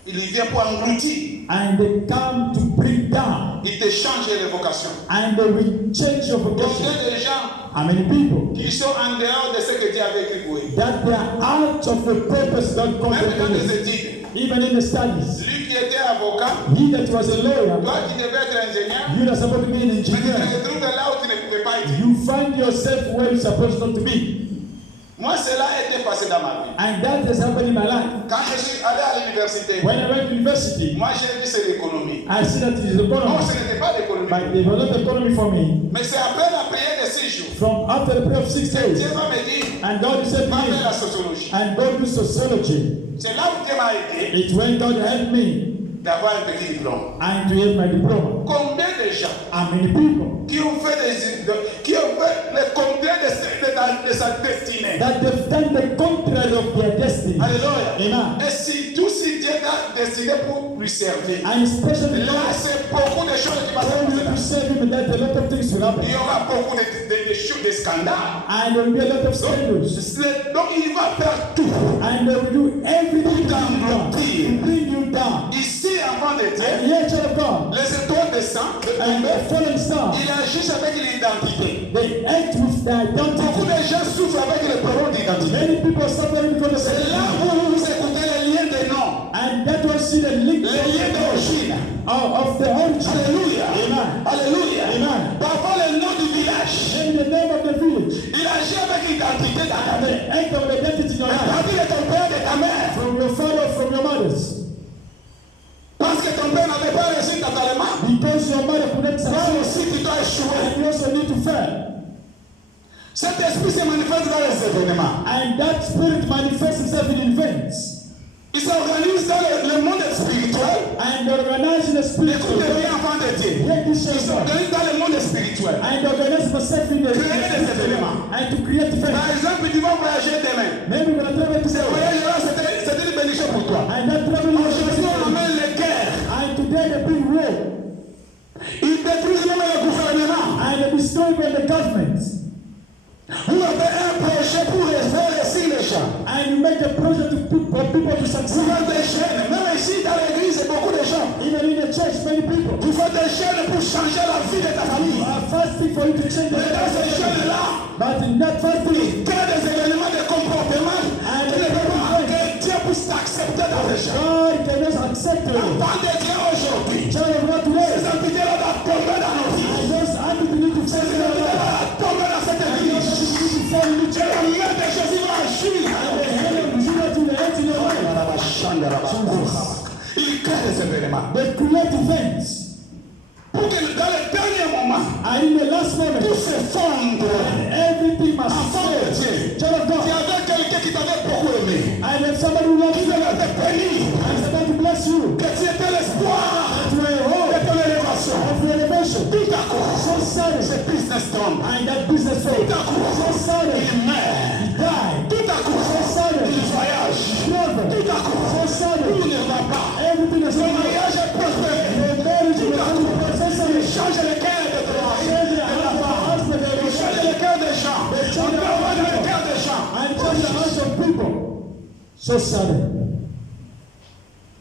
Il y vient pour engloutir. and they come to bring down, Il te change les vocations. and they will change your vocation. Combien de gens How many people qui sont en dehors de ce que Dieu avait écrit pour eux? that they are out of the purpose God called Même dans them les to do? études. Even in the studies, Lui qui était avocat, he that was a lawyer, toi qui devais être ingénieur, you are supposed to be an mais tu engineer. te retrouves là où tu ne pouvais pas être. You find yourself where you're supposed not to be. Moi, cela a été passé dans ma vie. And that has happened in my life. Quand je suis allé à l'université, When I went to university, moi j'ai vu c'est l'économie. I see that it is Non, economy. ce n'était pas l'économie. But it was not economy for me. Mais c'est après la prière de 6 jours. From after the prayer of 6 Dieu days, va me dire, and God said to va faire la me, sociologie. and God do sociology. C'est là où Dieu m'a aidé It when God helped me d'avoir un petit diplôme. and to have my diploma. Combien de gens How many people qui ont fait le combien de sa destinée? that have done the contrary of their destiny? Alléluia. Amen. Et si Dieu t'a destiné pour lui servir, And especially là God c'est beaucoup de choses qui vont se told you to passer. serve Him, that a lot of things will happen. Il y aura beaucoup de choses, de scandales. And there will be a lot of scandals. Donc il va faire tout. And they will do everything to bring you down. Ici, avant de And dire, here, child of God, les étoiles descendent, and the fallen star, il agit avec l'identité. they act with their Beaucoup identity. de gens souffrent avec le problème d'identité. Many people suffering because of C'est là that. où vous écoutez les liens des noms, And that was see the link les liens d'origine. of the origin. Alléluia. Amen. Alléluia. Amen. Parfois le nom du village, And the name of the village, il agit avec l'identité dans ta the vie. act of the identity in your La life, vie de ton père, de ta mère. from your father, from your mothers. Parce que ton père n'avait pas réussi totalement. Because your mother could not Toi succeed, aussi, tu dois échouer. and you also need to fail. Cet esprit se manifeste dans les événements. And that spirit manifests itself in events. Il s'organise dans le monde spirituel. And organize in the spirit. Écoutez bien avant de dire. Hear this Il show. s'organise dans le monde spirituel. And organize myself in the Créer des événements. and to create Par events. exemple, tu vas voyager demain. Maybe we're gonna travel Ce today. voyage-là, c'était une bénédiction pour toi. And that travel Aujourd'hui, on is amène les guerres. and today the big war. Ils détruisent même le gouvernement. And they destroy by the government. Vous avez un projet pour faire réussir les gens. And you make a project for people to Vous succeed. faites des chaînes. Même ici, dans l'église, il y a beaucoup de gens. Even in the church, many people. Vous faut des jeunes pour changer la vie de ta famille. You are fasting for you to change the Mais dans ces life. jeunes-là, But in that fasting, il crée des événements de comportement qui ne peuvent pas que Dieu puisse t'accepter dans les gens. God cannot accept La you. part de Dieu aujourd'hui, Child of God today, ces entités-là doivent tomber dans nos vies. I just happy to need to Ces face your entités-là life. doivent tomber dans cette I église. just need to fall in Que la main de Jésus va agir. the hand of Jesus to the end in your life. Il crée des événements. But create events. Pour que dans le dernier moment, And in the last moment, tout s'effondre. everything must Enfant de fail. Dieu, Child of il y God, avait quelqu'un qui t'avait beaucoup aimé. and if somebody who loves Qui you devait te bénir. and is about to bless you, Que tu étais l'espoir to a de hope ton élévation. of your elevation, Tout à coup, so sudden, ce business tombe. and that business failed. Tout à coup, So sudden, il meurt. he died. Tout à coup, So sudden, il voyage. travel. Tout à coup, So sudden, tout ne va pas. everything is Son over. mariage est prospère. Your marriage Tout will à come coup, to pass. So il sudden, change le cœur de ton mari, change the de ta heart of the femme. husband and Il your change wife, le cœur des gens. On peut avoir dans le cœur des gens. and change the hearts of people. So sudden,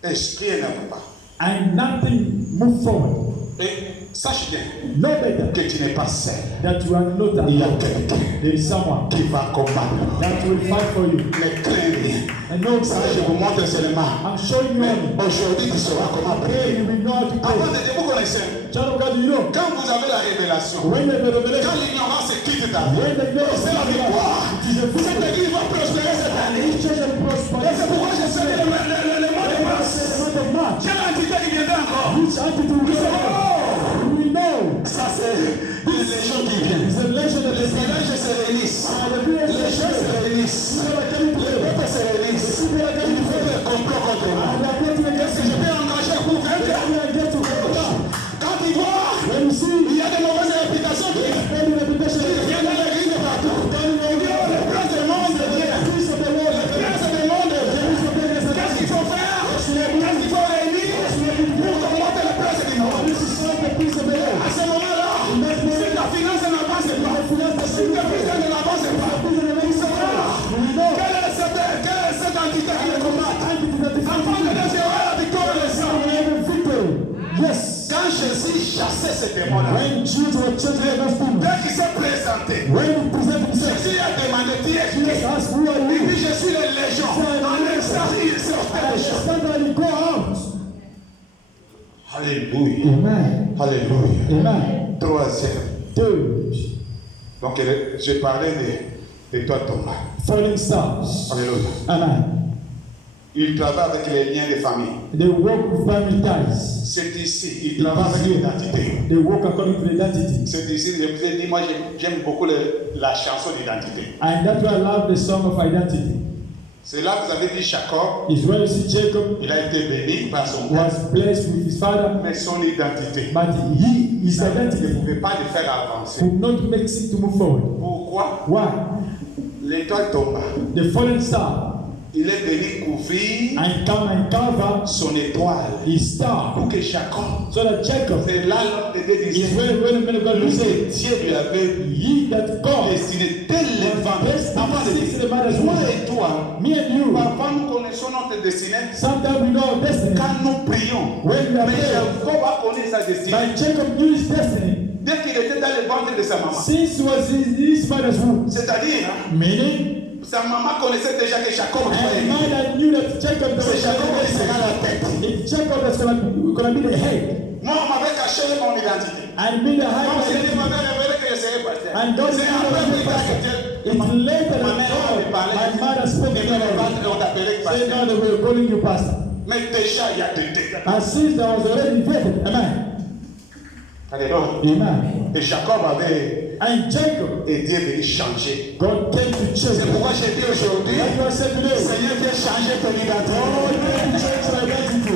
Esprit n'aime pas. and nothing move forward. Et sache bien No better que tu n'es pas seul. that you are not Il y a alone. quelqu'un There is someone qui va combattre. that will fight for you. Ne crains rien. And no Ça, je vous montre seulement. I'm showing you Mais only. aujourd'hui, tu sauras comment Pray, prier. you will know how to Avant pray. de dire, vous connaissez, Child of God, you know, quand vous avez la révélation, when the revelation, quand l'ignorance quitte ta vie, when the glory c'est la victoire. it is a Cette victory. église va prospérer cette année. Each church will prosper. Et c'est pourquoi je sais le mois de mars. The month of March, Quelle entité qui viendra encore? which entity will Nous come? savons. We know. Ça, c'est les légions qui viennent. It's a legend of the Les villages se réunissent. And the village Les is gens se shared. réunissent. People are coming Les together. peuples se réunissent. People are coming Il faut together. des complots contre moi. And they are plotting against Est-ce que je you. peux engager pour They 20 ans? are against you. Quand ils voient, When you see, il y a de mauvaises réputations qui any reputation of the viennent dans l'église de partout. Il dit, oh, le prince du monde vient. peace of the world, Le prince du monde vient. Qu'est-ce qu'il faut faire? Qu'est-ce qu'il faut réunir pour combattre le prince du monde? this is not the peace of the world. À ce moment-là, si ta finance n'avance pas, si ta business n'avance pas, il saura We know. quelle est cette entité qui le combat. Afin de désirer la victoire des sangs. Victory. Yes. Quand Jésus chassait ces démons-là, When Jesus was chasing the demons, dès qu'il s'est présenté, when he presented himself, Jésus a demandé, tu es qui? Jesus asked, who are Il you? dit, je suis les légions. En instant, il sortait And les the gens. standard he go out. Alléluia. Amen. Alléluia. Amen. Troisième. Third, Donc, je parlais de toi, Thomas. falling stars. Alléluia. Amen. Il travaille avec les liens de famille. They walk with family ties. C'est ici, il travaille avec l'identité. They walk according to the identity. C'est ici, je vous ai dit, moi j'aime beaucoup la chanson d'identité. And that's why I love the song of identity. C'est là que vous avez dit Jacob, Is where you see Jacob il a été béni par son père, was blessed with his father, mais son identité but his ne identity pouvait pas le faire avancer. could not make him to move forward. Pourquoi? Why? L'étoile tomba. The fallen star Il est venu couvrir and come and cover son étoile his star, pour que Jacob, so that Jacob c'est là l'homme de Dieu is disait, when the man of God will say, Dieu lui avait ye that God destiné dès le ventre. blessed Avant de the dire, mother's toi womb. et toi, Me and you, parfois nous connaissons notre destinée sometimes we know our destiny. quand nous prions. When we are Mais praying, Jacob a connu sa destinée. but Jacob knew his destiny Dès qu'il était dans le ventre de sa maman. since he was in his mother's womb. C'est-à-dire, Meaning, sa maman connaissait déjà que Jacob and serait né. mother knew that Jacob C'est Jacob qui sera la tête. It's Jacob that's gonna be the head. Moi, on m'avait caché mon identité. And be the Comme high c'est dit, priest. ma mère révélé que je serais pasteur. And God C'est après plus tard que Dieu. it's later Ma that mère God, m'avait parlé. my mother spoke Et to puis, me. on t'appelait Say pasteur. now that we're calling you pastor. Mais déjà, il y a des dégâts. And since that was already vetted, amen. Alléluia. Amen. Et Jacob avait And Jacob, été venu changer. God came to change. C'est pourquoi j'ai dit aujourd'hui, Like you said today, Seigneur vient changer ton identité. God came to change your identity.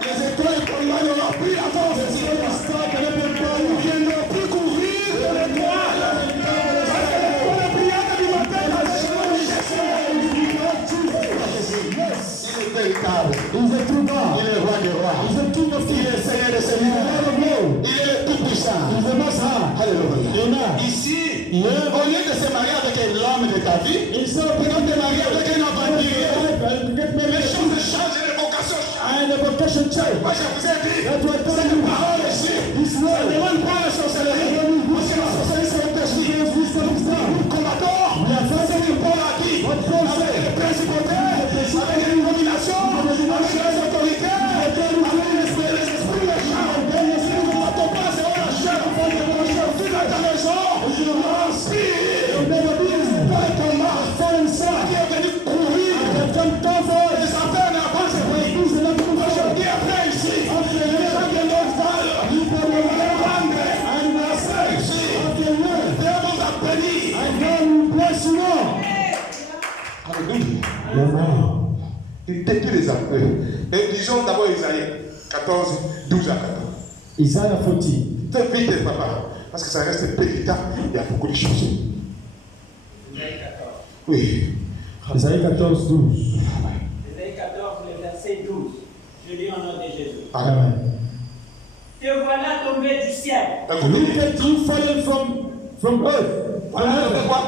Les étoiles tombales n'auront plus la force. Ils ne viendront plus couvrir de l'étoile. Parce que l'étoile est brillante du matin dans le jour. Il est véritable. He's a true God. Il est roi des rois. He's the King of Il est Kings. Seigneur des He's the seigneurs. Lord of Lords. Il est le tout-puissant. He's the Most High. Alléluia. Amen. Ici, Yeah. au lieu de se marier avec l'homme de ta vie, Instead of tu dois te marier avec un aventurier. and get Les married choses changent, les vocations changent. and the vocation change. Moi, je vous ai dit, That's what God cette you. parole Ça ne demande pas la sorcellerie. Parce que la sorcellerie, c'est le péché. Nous combattons. C'est que Paul a dit. Avec les principautés, avec les dominations, avec les autorités, avec les esprits méchants. Nous ne combattons pas selon la chair. Tu dans ta maison, l'inspire. Pas le combat. Qui est venu courir. Les affaires n'avancent pas. Aujourd'hui, après ici, les gens qui nous parlent, nous pouvons rendre un ici. Dieu vous a béni. Alléluia. Il détruit les âmes. Et disons d'abord Isaïe 14, 12 à 14. Isaiah 14. Fais vite, papa. Parce que ça reste petit temps. Il y a beaucoup de choses. Isaïe 14. Oui. Isaïe 14, 12. Isaïe 14, le verset 12. Je lis au nom de Jésus. Amen. Te voilà tombé du ciel. Look at you falling from earth. Voilà, From heaven. quoi?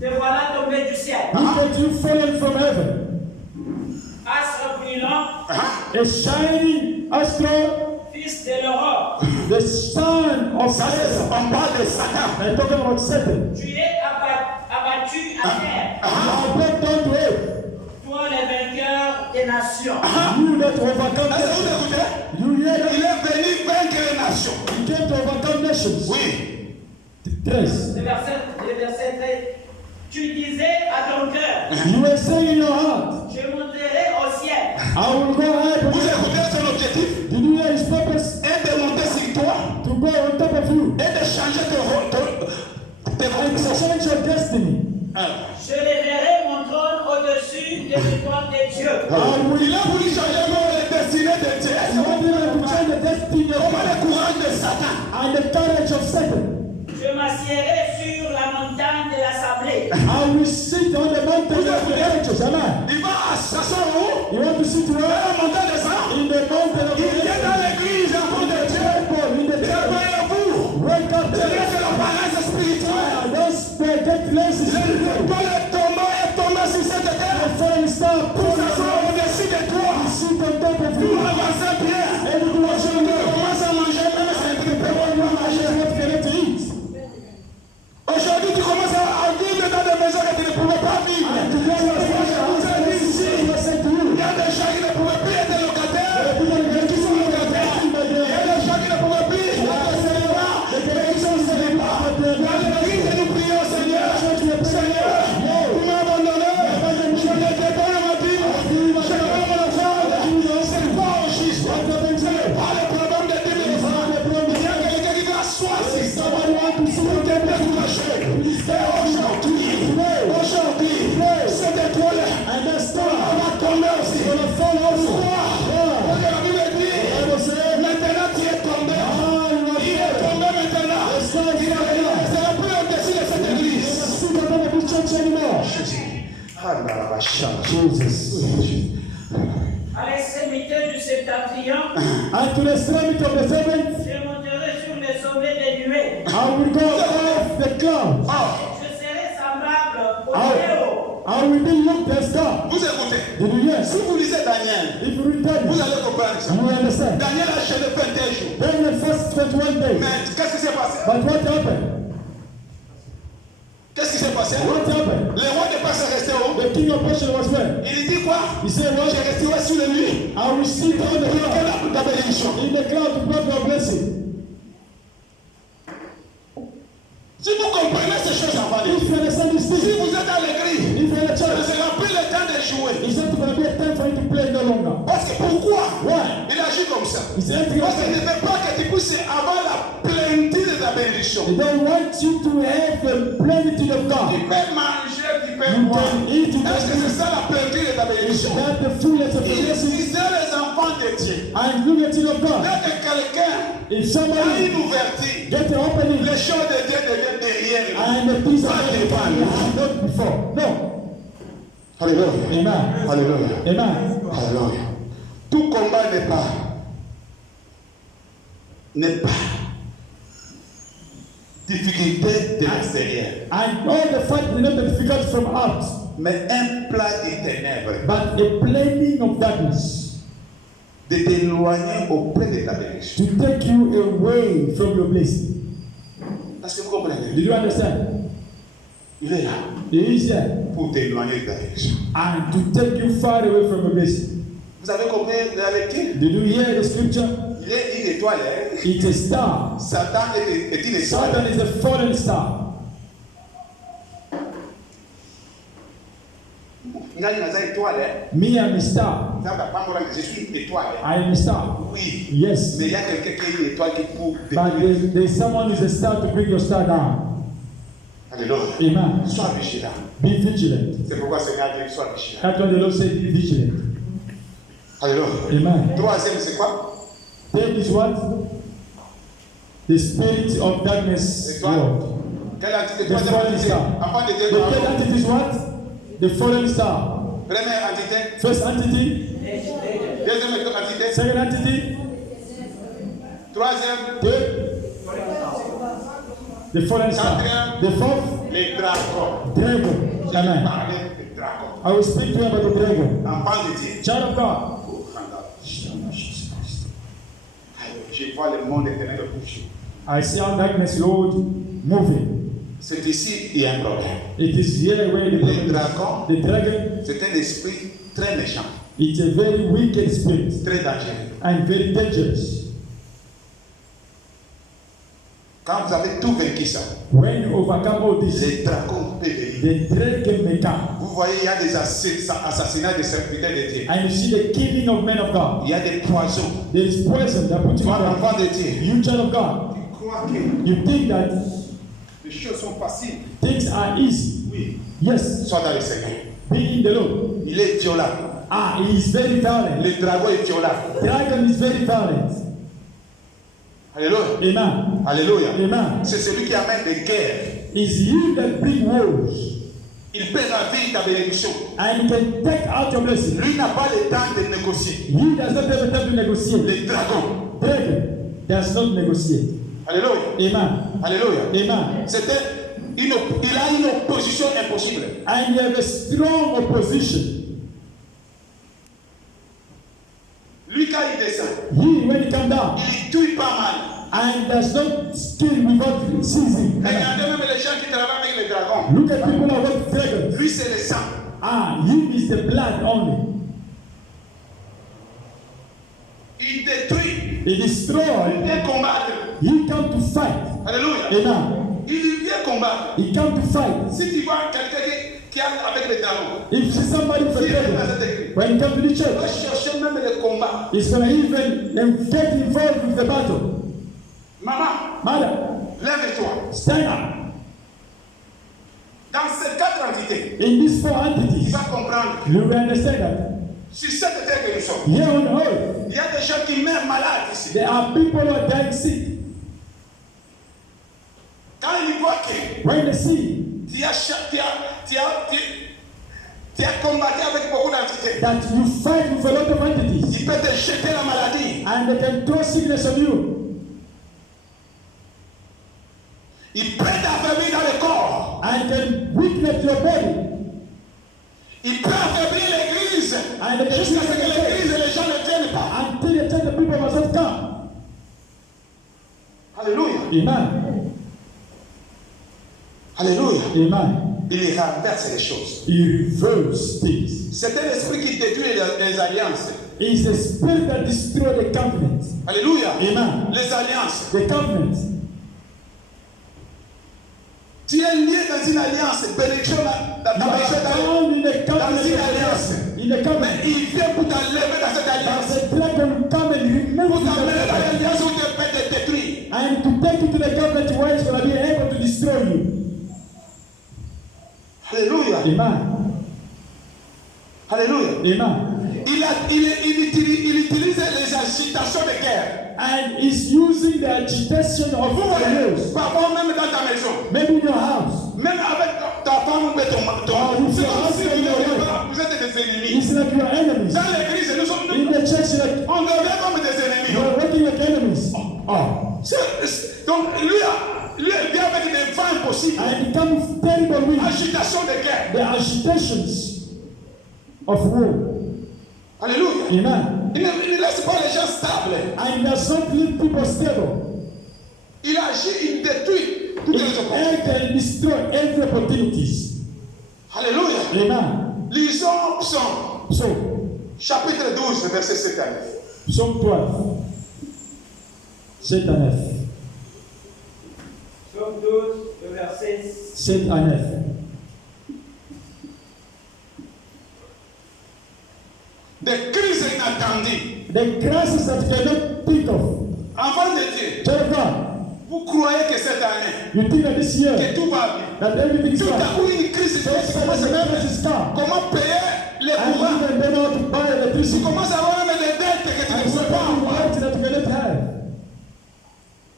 Te voilà tombé du ciel. Look at you falling from heaven. Astre brûlant, A shining astro, fils de l'aurore. the son of Ça, c'est Satan. on parle de Satan. I'm talking about Satan. Tu es abattu à terre. Now brought down to earth. Toi, les vainqueurs des nations. You that overcome Est-ce que vous nations. écoutez? You hear Il that? est venu vaincre les nations. You came to overcome nations. Oui. 13. Le verset 13. Tu disais à ton cœur, You were saying in your heart, je monterai au ciel. I will go ahead. Vous écoutez son objectif? Did you hear his purpose? Et de monter sur toi. To go on top of you. Et de changer tes And conditions. change your destiny. Je lèverai mon trône au-dessus de l'étoile des dieux. Il a voulu changer même les destinées de Dieu. You want to change the destiny of Comment God le courage de Satan? and the courage of Satan. Je m'assiérai sur la montagne de l'assemblée. I will sit on the mountain of the angels. Amen. Il va s'asseoir où? You want to sit Dans where? la montagne de sang. In the mountain of the Il vient dans angels. l'église, enfant de Dieu. In the temple. Réveillez-vous. Wake up. C'est rien que l'apparence spirituelle. Don't get lazy. Paul est tombé sur cette terre. The falling star Pour put s'asseoir au-dessus de toi. sit on top of Pour you. avancer bien. Aujourd'hui, on commence à manger, même si c'est très peu, on va manger. What can you eat? Aujourd'hui, tu commences à vivre dans des maisons que tu ne pouvais pas vivre. Je vous ai dit ici, il y a des gens qui ne pouvaient plus être locataires, mais qui sont locataires. Il y a des gens qui ne pouvaient plus être célibats, mais qui sont célibats. Dans l'église, nous prions, Seigneur, Seigneur, tu m'as abandonné, je ne t'ai pas ma vie, je n'ai pas mon femme, c'est pas au juste, ce n'est pas le problème de Dieu. Il y a quelqu'un qui va s'asseoir ici, pour te décourager. Et aujourd'hui, cette étoile, on va tomber aussi. Pourquoi? Parce que la Bible dit, maintenant tu es tombé. Il est tombé maintenant. Il ne sera plus au-dessus de cette église. Jesus. À l'extrémité du septentrion, And to the extremity of the seventh, je monterai sur le sommet des nuées. I will go off the clouds. Je serai semblable au héros. I will be look the star. Vous écoutez, Did you hear? si vous lisez Daniel, If you read vous that, allez comprendre ça. you will understand. Daniel a jeûné 21 jours. Then the first 21 days. Mais qu'est-ce qui s'est passé? But what happened? Qu'est-ce qui s'est passé? What happened? Le roi de Perse est resté où? The king of Persia was where? Il dit quoi? He said, J'ai what? resté sur le nuit. I will sit on the Pour cloud. la bénédiction. In the cloud to bring your blessing. Si vous comprenez ces choses avant If you understand these si things, vous êtes à l'église, if you're in the ce ne church, sera plus le temps de jouer. it's not going to be a time for you to play no longer. Parce que pourquoi? Why? Il agit comme ça. He said, Parce qu'il ne veut pas que tu puisses avoir la plénitude de ta bénédiction. they don't want you to have the plenitude of Tu God. peux manger, tu peux You boire. can eat, you Est-ce que can c'est ça la plénitude de ta bénédiction? That's the fullness of the Il blessing disait les enfants de Dieu. and unity of God. Dès que quelqu'un If a somebody une ouverture, get an opening les choses de Dieu deviennent derrière lui. and the peace of Pas God devant. not before. No. Alléluia. Amen. Alléluia. Amen. Alléluia. Tout combat n'est pas difficulté de l'extérieur, And all the fight will not be difficult from out, mais un plat des ténèbres. but a planing of darkness. de t'éloigner auprès de ta bénédiction. to take you away from your blessing. Est-ce que vous comprenez? Do you understand? Il est là He is there pour t'éloigner de ta bénédiction. and to take you far away from your blessing. Vous avez compris la lecture? Did you hear the scripture? Il est une étoile. Hein? It's a star. Satan est une étoile. Satan is a fallen star. Ngai naza étoile. Hein? Me, I'm a star. Je suis une étoile. Hein? I am a star. Oui. Yes. Mais il y a quelqu'un qui est une étoile qui pour But there's someone who's a star to bring your star down. Alléluia. Amen. Sois vigilant. Be vigilant. C'est pourquoi Seigneur dit sois vigilant. That's what the Lord said, be vigilant. Alléluia. Amen. Troisième, c'est quoi? Third is what? The spirit of darkness world. Quelle entité? The Troisième fallen entité. star. Avant de The dire third entity is what? The fallen star. première entité. First entity, Deuxième entité. second entity, Troisième. third, the fallen star. The fourth, Les dragons. dragon. Je vais Amen. parler des dragons. I will speak to you about the dragon. Enfant de Dieu. Child of God. Je vois le monde éternel bouger. I see our darkness, Lord, moving. C'est ici il y a un problème. It is here where the Les problem dragons, is. The dragon, c'est un esprit très méchant, it's a very wicked spirit très dangereux. and very dangerous. Quand vous avez tout vaincu ça, When you overcome all this, les dragons peuvent venir. the dragon may come. Vous voyez, il y a des assassinats de serviteurs de Dieu. And you see the killing of men of God. Il y a des poisons. There is poison that puts you Toi, down. enfant de Dieu, You child of God, tu crois que you think that les choses sont faciles? things are easy. Oui. Yes, Sois dans le Seigneur. be in the Lord. Il est violent. Ah, he is very violent. Le dragon est violent. Dragon is very violent. Alléluia. Amen. Alléluia. Amen. C'est celui qui amène des guerres. It's you that bring wars. Il peut ravir ta bénédiction. And he can take out your blessing. Lui n'a pas le temps de négocier. He does not have the time to negotiate. Les dragons. Dragon does not negotiate. Alléluia. Amen. Alléluia. Amen. Il a une opposition impossible. And you have a strong opposition. Lui, quand il descend, He, when he come down, il tue pas mal. and does not kill without ceasing. Regardez même les gens qui travaillent avec les dragons. Look at people who are with dragons. Lui, c'est le sang. Ah, him is the blood only. Il détruit. He Il destroys. vient combattre. He come to fight. Alléluia. Amen. Il vient combattre. He come to fight. Si tu vois quelqu'un qui est avec les dragons, If you see somebody with si a il est dans dragon, cette église, when he come to the il va church, chercher même les combats. he's going to even get involved with the battle. Maman, Mother, lève-toi. stand up. Dans ces quatre entités, In these four il entities, va comprendre. you will understand that Sur cette terre que nous sommes, here on earth, il y a des gens qui meurent malades ici. there are people who are dying sick. Quand ils voient que When they see tu as combattu avec beaucoup d'entités, that you fight with a lot of entities, il peut te jeter la maladie. and they can throw sickness on you, Il peut t'affaiblir dans le corps. and can weaken your body, Il peut affaiblir l'église. and they can Jusqu'à ce que weaken l'église your et les gens ne viennent pas. faith until the time the people must not come. Alléluia. Amen. Alléluia. Amen. Il renverse les choses. He reverses things. C'est un esprit qui détruit les alliances. It's a spirit that destroys the covenant. Alléluia. Amen. Les alliances. The covenant. Tu es lié dans une alliance. Bénédiction You are found in the dans covenant. une alliance. In the covenant. Mais il vient pour t'enlever dans cette alliance. As a dragon come and remove Pour you from t'amener the dans covenant. l'alliance où tu peux te détruire. And to take you to the covenant where it's going to be able to destroy you. Alléluia. Amen. Alléluia. Amen. Il utilise les agitations de guerre. And is using the agitation of Vous the voyez, news. parfois même dans ta maison, Maybe in your house. même avec ta femme ou ton vous c'est faites comme si un vous êtes des ennemis. It's like your enemies. Dans l'église, nous sommes In the church, like on devient comme des you ennemis. are working like enemies. Oh. Donc lui, il vient avec des vents impossibles. And it becomes terrible with Agitation de guerre. the agitations of war. Alléluia. Amen. Il ne laisse pas les gens stables. And he does not leave people stable. Il agit, il détruit toutes les He opportunités. can destroy every opportunities. Alléluia. Amen. Lisons Psaume, So, chapitre 12, verset 7 à 9. Psaume 12, 7 à 9. Psaume 12, le verset 7 à 9. Des crises inattendues. The crisis that you cannot think of. Enfants de Dieu, Child of God, vous croyez que cette année, you think that this year, que tout va bien. that everything is Tout à fine. coup, une crise So, tu commences the même crisis come. comment payer les And courants. you don't know how to buy Tu electricity. commences à avoir même des dettes que tu And ne so peux pas many avoir. words that you cannot have.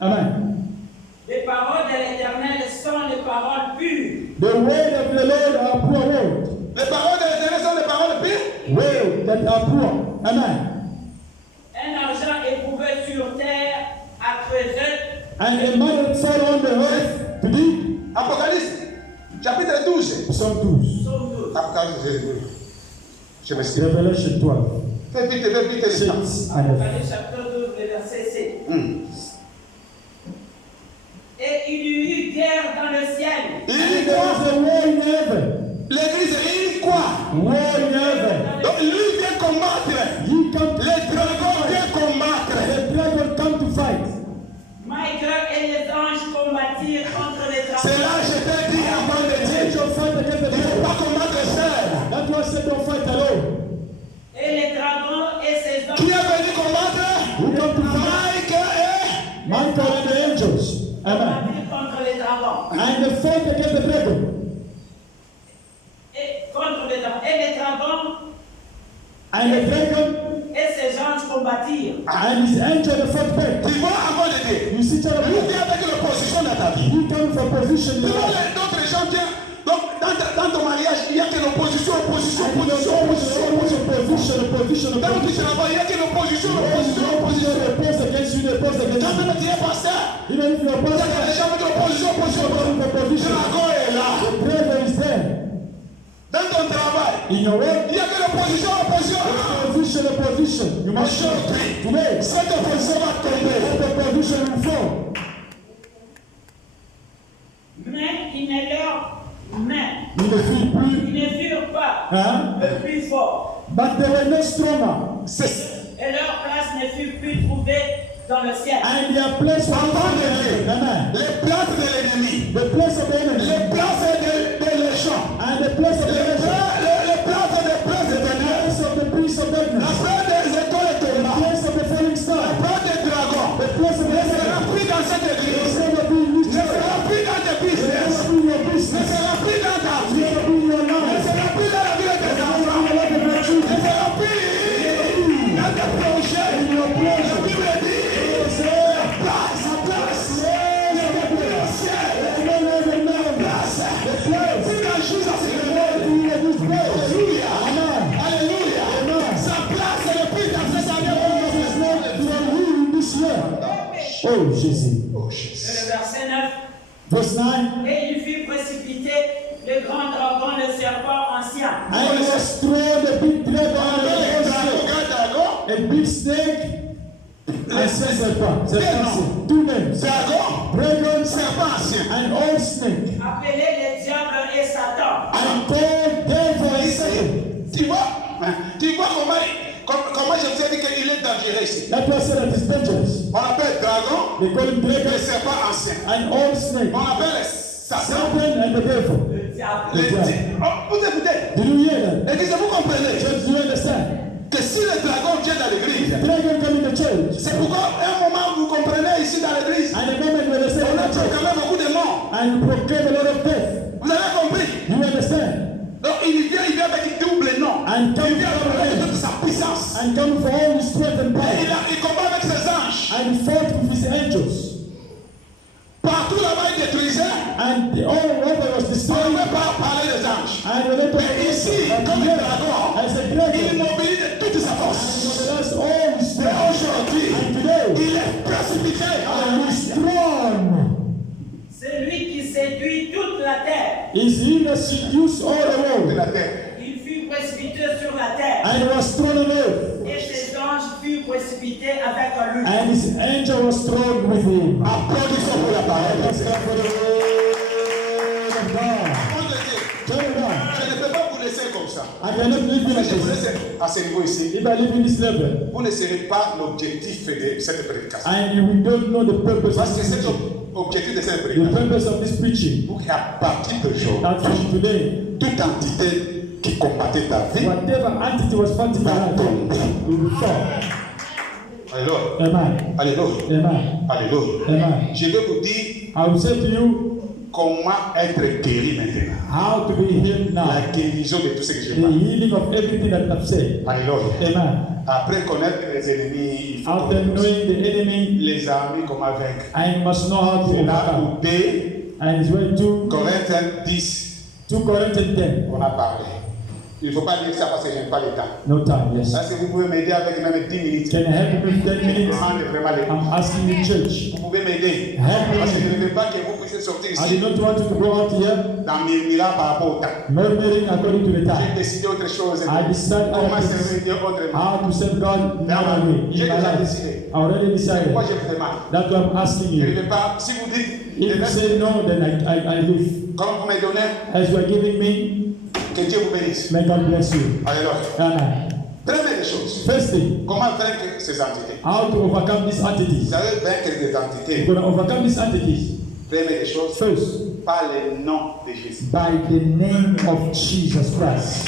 Amen. Les paroles de l'Éternel sont les paroles pures. The word of the Lord are pure word. Les paroles de l'Éternel sont les paroles pires. Word that are pure. Amen. Un argent éprouvé sur terre à creuser. And a man that fell on the earth to dig. Apocalypse, chapitre 12. Psalm 12. Psaume 12. Apocalypse, je m'excuse. Revelation 12. Fais vite les temps. 6 à 9. Apocalypse chapitre 12, le verset 7. Et il y eut guerre dans le ciel. Il And dit there quoi? was a war in heaven. L'église, il dit quoi? War in heaven. Donc lui vient combattre. He come Les dragons viennent combattre. The dragon come to fight. Michael et les anges combattirent contre les C'est dragons. là que je t'ai dit avant de Let dire. your fight against the Tu ne peux devil. pas combattre seul. That's why I said don't fight alone. Et les dragons et ses Qui anges est venu combattre? Who come to fight? Mike et... Michael and the angels. Amen. combattirent contre les dragons. And the fight against the dragon. Et contre les dragons. Et les dragons And the dragon et ses anges combattirent. and his angel the fought back. Tu vois avant de dire. You see, child of Lui God. vient avec l'opposition dans ta vie. He come from position in Tu your vois, life. d'autres gens viennent. Donc, dans ton mariage, il n'y a que l'opposition, opposition, And there's opposition, always opposition. opposition. Dans ton travail, il n'y a que l'opposition, l'opposition, l'opposition. They oppose against you, they oppose against Quand you. même tu es pasteur, Even if you're a il y a pastor, des gens avec l'opposition, opposition, opposition. Le dragon est là. the dragon is there. Dans ton travail, In your work, il n'y a que l'opposition, opposition. opposition. You must show Aujourd'hui, today. cette opposition va tomber. That opposition will fall. Mais ils ne leur mains. Ils ne fuient plus. Ils ne furent pas Hein? plus forts. But they were not stronger. Et leur place ne fut plus trouvée dans le ciel. And their place was Entendez bien. Amen. Les places de l'ennemi, The place of the enemy. les places de légions, And the place of the les enemy. places des princes de The ténèbres, place of the prince of la darkness. place des étoiles The tournoises, place of the falling la star. place des dragons, The place of the ne sera enemy. plus dans cette It's église, never been ne this sera plus dans tes It's business, never been your ne business. sera plus dans ta It's vie, never been your ne life. sera plus dans la vie de tes It's enfants, never been your life of your ne children. sera plus dans tes projets. In your La pleasure. Bible dit, place, place, ne peut plus au ciel, place, plus dans Jésus, Alléluia, Alléluia, sa place est plus dans cette année. Oh, Jésus. Oh, C'est Jésus. le verset 9. Verse 9. Et il fut précipité le grand dragon, le serpent ancien. And he was thrown the big dragon and the Dragon, monster, dragon, a big snake, and serpent. Serpent. Two names. dragon, Dragon serpent ancien. and old snake. Appelé le diable et Satan. And called devil and Satan. Tu vois comment je t'ai dit qu'il est dangereux ici. That was said that is dangerous. On appelle dragon, They call him le dragon serpent ancien. and old snake. On appelle Satan. Satan and the devil. Le diable. Le oh, écoutez, Did you hear that? église, vous comprenez Church, do you understand? que si le dragon vient dans l'église, Dragon come in the church. c'est pourquoi un moment vous comprenez ici dans l'église, And the moment when they say, on a proclamé beaucoup de morts. and proclaim a lot of death. Vous avez compris? You understand? Donc il vient avec un double nom. And come Il vient avec from toute sa puissance. and come for all his strength and Et power. il combat avec ses anges. And he fought with his angels. Partout là-bas, il détruisait. And the all over was On ne destroyed. peut pas parler des anges. And when they Mais ici, comme un dragon, as a il dragon, mobilise toute sa and force. mobilized all his Et strength. aujourd'hui, And today, il est précipité. and he's strong. C'est lui qui séduit toute la terre. Is he that seduced all the De world. la terre. Il fut précipité sur la terre. And And he was thrown on earth. Et ses anges furent précipités avec lui. And his angel was thrown with him. Applaudissons pour la parole. Let's clap for the word of God. On le dit. Turn it on. Je ne peux pas vous laisser comme ça. I cannot leave you like Si je vous this. laisse à ce niveau ici, If I leave in this level, vous ne serez pas l'objectif de cette prédication. and you don't know the purpose Parce of que this c'est preaching, l'objectif de cette the prédication. purpose of this preaching, Pour qu'à partir de jour, that from today, toute entité qui combattait ta vie whatever entity was fighting your va life tomber. will be fall. Alléluia. Amen. Alléluia. Amen. Alléluia. Amen. Je vais vous dire I will say to you comment être guéri maintenant. how to be healed now. La guérison de tout ce que j'ai The parlé. healing of everything that I've said. Alléluia. Amen. Après connaître les ennemis, il faut After connaître knowing the enemy, les armées, comment vaincre. I must know how to C'est là overcome. où B, And it's where 2 Corinthiens 10, Corinthians 10. on a parlé. Il ne faut pas lire ça parce que je n'ai pas le temps. No time, yes. Est-ce que vous pouvez m'aider avec même 10 minutes? Can I help you with 10 minutes? Demandez vraiment les I'm asking you, church. Vous pouvez m'aider. Help Parce que je me. ne veux pas que vous puissiez sortir I ici did not want you to go out here dans murmurant par rapport au temps. murmuring according to the J'ai time. décidé autre chose. I decided Comment servir Dieu autrement. how to serve God in another way. J'ai In my déjà life. décidé. I already decided. Moi, je vous demande. That's why I'm asking Je ne you. veux pas. Si vous dites, If you say no, then I leave. comme vous me donnez, As you are giving me, que Dieu vous bénisse. may God bless you. Alléluia. Amen. Première des choses. First thing, Comment vaincre ces entités? how to overcome these Vous entities. savez, vaincre des We're entités. going to overcome these entities. Première des choses, First, par le nom de Jésus. by the name of Jesus Christ.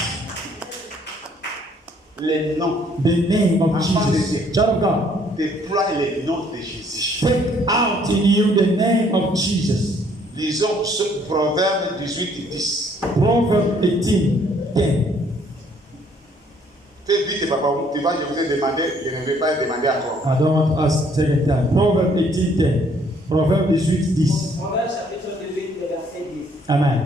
Le nom. The name of Enfant de Jesus. Dieu. Child of God, Déploie le nom de Jésus. take out in you the name of Jesus. Lisons ce Proverbe 18, 10. Proverbs 18, 10. Fais vite, papa. Tu vas, je vous ai demandé, je ne vais pas demander encore. I don't want us second time. Proverbs 18, 10. Proverbs 18, 10. Proverbe chapitre 18, le verset 10. Amen.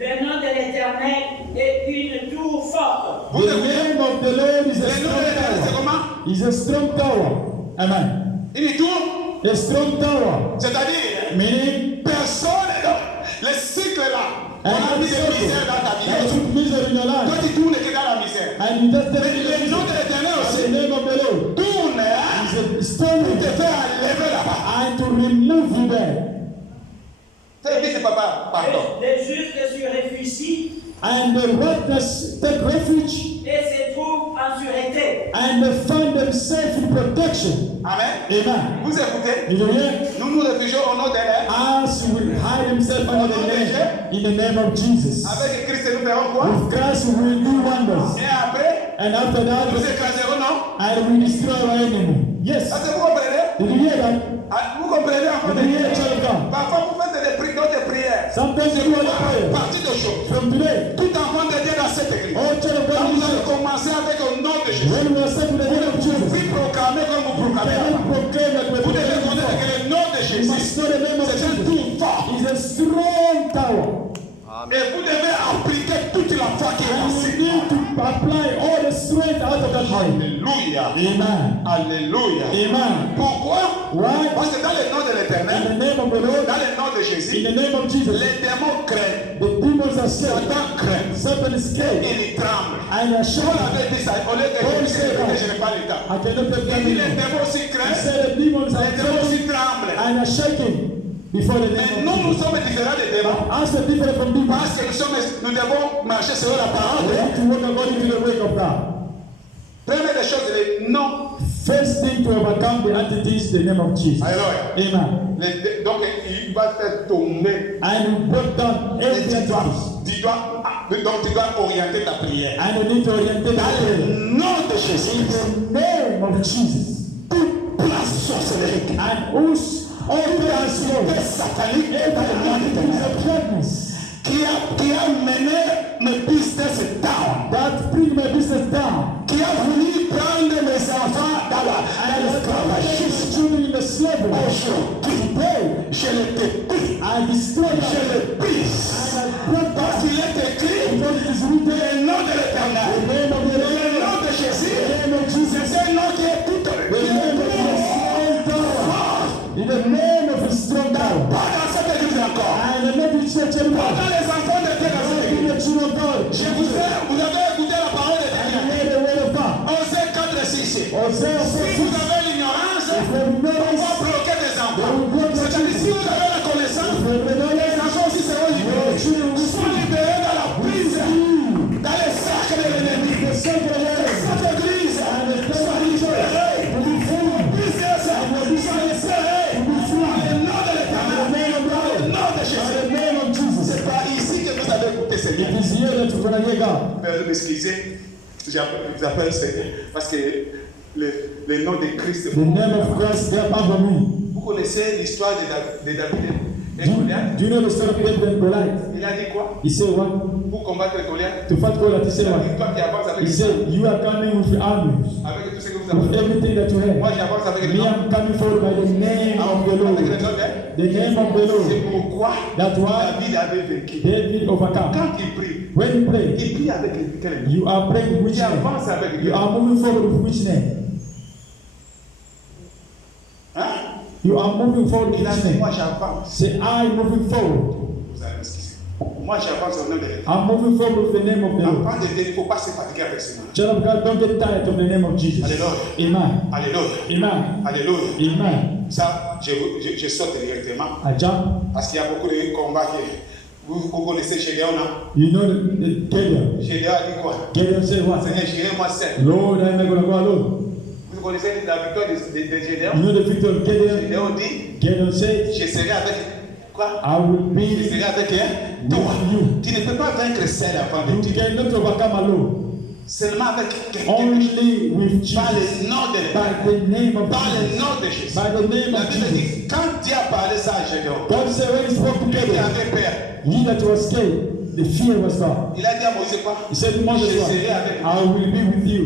Le nom de l'Éternel est une tour forte. Vous The écoutez? name of the Lord is a Le nom strong de l'Éternel, c'est tower. comment? Is a strong tower. Amen. Il tourne. A strong tower. C'est-à-dire, Meaning, personne, le cycle là, on a mis des misères dans ta I vie. took misery in your Toi, life. tu tournes que dans la misère. And you just tell Mais me le nom de l'Éternel the aussi, name of the Lord tourne hein, is a pour stone te faire enlever là-bas. and to remove you there. Fais vite, papa, pardon. Les justes se réfugient And the righteous take refuge et se trouvent en sûreté. and they find themselves in protection. Amen. Amen. Vous écoutez? Did you hear? Nous nous réfugions au nom d'elle. As we hide himself under the name, in the name of Jesus. Avec Christ, nous ferons quoi? With Christ we will do wonders. Et après, And after nous that, écraserons, non? and we destroy our enemy. Yes. Est-ce que vous comprenez? Did you hear that? Ah, vous comprenez en Did you hear, fait? child of God? Parfois, vous faites d'autres prières. Sometimes you do other prayer. Partie de choses. From today, Tout enfant de Dieu dans cette église. all child of Quand God, vous allez commencer avec le nom de Jésus, when we are saved with the name of Jesus, puis proclamer comme vous we proclamez. cannot proclaim that we Vous devez are connaître que le nom de We Jésus, must know the name of c'est un Jesus. tour fort. It's a strong tower. Et vous devez appliquer toute la foi qui est And lancée. we need to apply all the strength out of that name. Alléluia. Amen. Alléluia. Amen. Pourquoi? Why? Parce que dans le nom de In l'Éternel, the name of the Lord, dans le nom de in Jésus, the name of Jesus, les démons craignent. the demons are scared. Satan craint. Satan is scared. Et ils tremblent. And they are On shaking. avait dit ça, au lieu de Paul dire said that. que je n'ai pas le temps. I cannot take them Il dit les anymore. démons aussi He craignent, said the demons are les démons trembling aussi tremblent. and are shaking before the Mais name nous, of nous Jesus. sommes différents des démons. As the different from demons, Parce que nous devons marcher selon la parole. we have to walk according to the way of God. Première des choses, les noms. First thing to overcome the entities, the name of Jesus. Alléluia. Amen. Donc, il va faire tomber. And you break down Et every tu entity. donc tu dois orienter ta prière. And you need to orientate the Dans prayer. le nom de Jésus, In the name of Jesus. toute place sorcellerie, And whose all toute satanique est dans le nom de is of darkness qui a mené mes business down, that bring my business down. qui a voulu prendre mes enfants dans And l'esclavagisme. children in the slavery. Aujourd'hui, Today, je le déplie, I destroy je them. le brise. And I break Parce down. qu'il est écrit, Because it is written, le nom de the l'Éternel, name of the le Lord, nom de Jésus, the name of Jesus, c'est un nom qui est tout, the qui name of est the strong tower. In the name of the strong tower. pas dans cette église encore. And the name of the church Pas anymore. dans les enfants de Dieu dans cette église. In the children of God. Vous Si vous avez l'ignorance, on va bloquer des enfants. C'est-à-dire, si vous avez la connaissance, les enfants aussi seront libérés. Ils sont libérés dans la prise, dans les sacs de l'ennemi. Cette église soit libérée. C'est pas ici que vous avez écouté ce livre. Veuillez m'excuser, j'appelle Seigneur parce que le nom de Christ. Vous connaissez l'histoire de David et Goliath? Do you know the story of David and Goliath? Il a dit quoi? He said what? Pour combattre Goliath. To fight Goliath, he said what? Toi qui avances avec He said, you are coming with armies, avec tout ce que vous with avez. everything that you Moi have. j'avance avec Me, le nom. I'm coming forward by the name of the Lord. Avec le nom, The name of the Lord. c'est pourquoi That's why David avait vaincu. David overcome. Quand il prie, When you pray, il prie avec quel nom? you are praying with which Il name? avance avec You Dieu. are moving forward with which name? Hein? You are moving forward with Il a which dit, name? moi j'avance. Say, I moving forward. Vous allez m'excuser. Moi j'avance au nom de l'Éternel. I'm moving forward with the name of the Lord. Avant de dire, il ne faut pas se fatiguer avec ce nom. Child of God, don't get tired of the name of Jesus. Alléluia. Amen. Alléluia. Amen. Alléluia. Amen. Ça, je saute directement. I jump. Parce qu'il y a beaucoup de combats qui. Vous connaissez Gédéon, non? You know the Gideon. Gédéon a dit quoi? Gideon said what? Seigneur, j'irai moi seul. Lord, I'm not going to go alone. Vous connaissez la victoire de Gédéon? You know the victory of Gideon? Gédéon dit, Gideon said, je serai avec quoi? I will Je be serai avec toi. with you. Tu ne peux pas vaincre seul avant de You Dieu. cannot overcome alone. Seulement avec quelqu'un. Only with Jesus. Par le nom de l'Éternel. By the name of Par le Jesus. nom de Jésus. By the name La of Bible Jesus. dit, quand Dieu a parlé ça à Gédéon, God said when he spoke to il Gideon, avait peur. he that was scared, the fear was gone. Il a dit à Moïse quoi? He said to Moses, Je what? serai avec toi. I will be with you.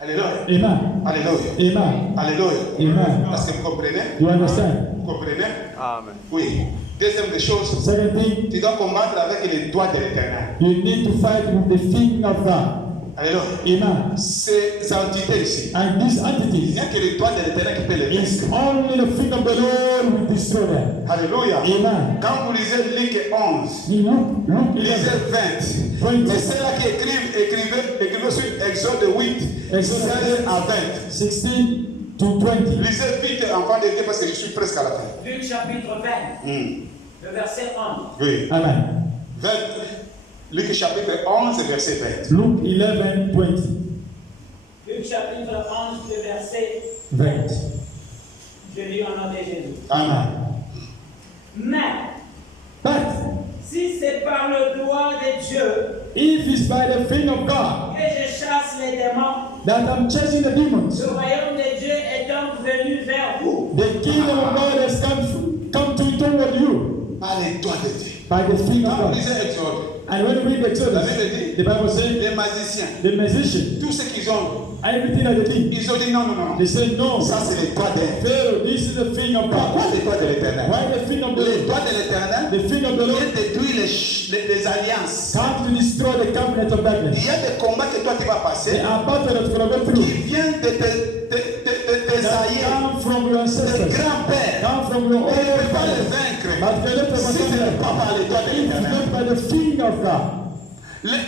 Alléluia. Amen. Alléluia. Amen. Alléluia. Amen. Est-ce que vous comprenez? You understand? Vous comprenez? Amen. Oui. Deuxième des choses, Second thing, tu dois combattre avec les doigts de l'Éternel. you need to fight with the finger of God. Alléluia. Amen. Ces entités ici, And these il entities, n'y a que les doigts de l'Éternel qui peut les it's vaincre. only the finger of the Lord will destroy them. Alléluia. Amen. Quand vous lisez Luc 11, You know, Luke 11, lisez 20. Mais ceux-là qui écrivent sur Exode 8, Exode 16 à 20. 16 to 20. Lisez vite, enfant de Dieu, parce que je suis presque à la fin. Luc chapitre 20, le verset 11. Oui. Amen. 20. Luc chapitre 11, verset 20. Luke 11, 20. Luc chapitre 11, le verset 20. Je lis au nom de Jésus. Amen. Mais But si c'est par le doigt de Dieu if it's by the finger of God que je chasse les démons, that I'm chasing the demons, le royaume de Dieu est donc venu vers vous. the kingdom of God has come to toward you Par les doigts de Dieu. by the finger of Quand vous God. lisez Exode, And when you read the la Exodus, Bible dit, the Bible says les magiciens, the musician, tout ce qu'ils ont, everything that they did, ils ont dit non, non, non. they said no. Ça, c'est les doigts de Pharaoh, this is the finger of Pourquoi God. les doigts de l'Éternel? Why the finger of the Les Lord? doigts de l'Éternel The finger of the Lord viennent détruire les alliances. come to destroy the cabinet of darkness. Il y a des combats que toi tu vas passer There are battles that you're going to go qui through viennent de tes that aïeux, come from your tes ancestors, grands-pères. come from your Et tu ne old peux pas les family. vaincre But you cannot si ce overcome n'est pas them. par les doigts de If it's l'Éternel. not by the finger of God.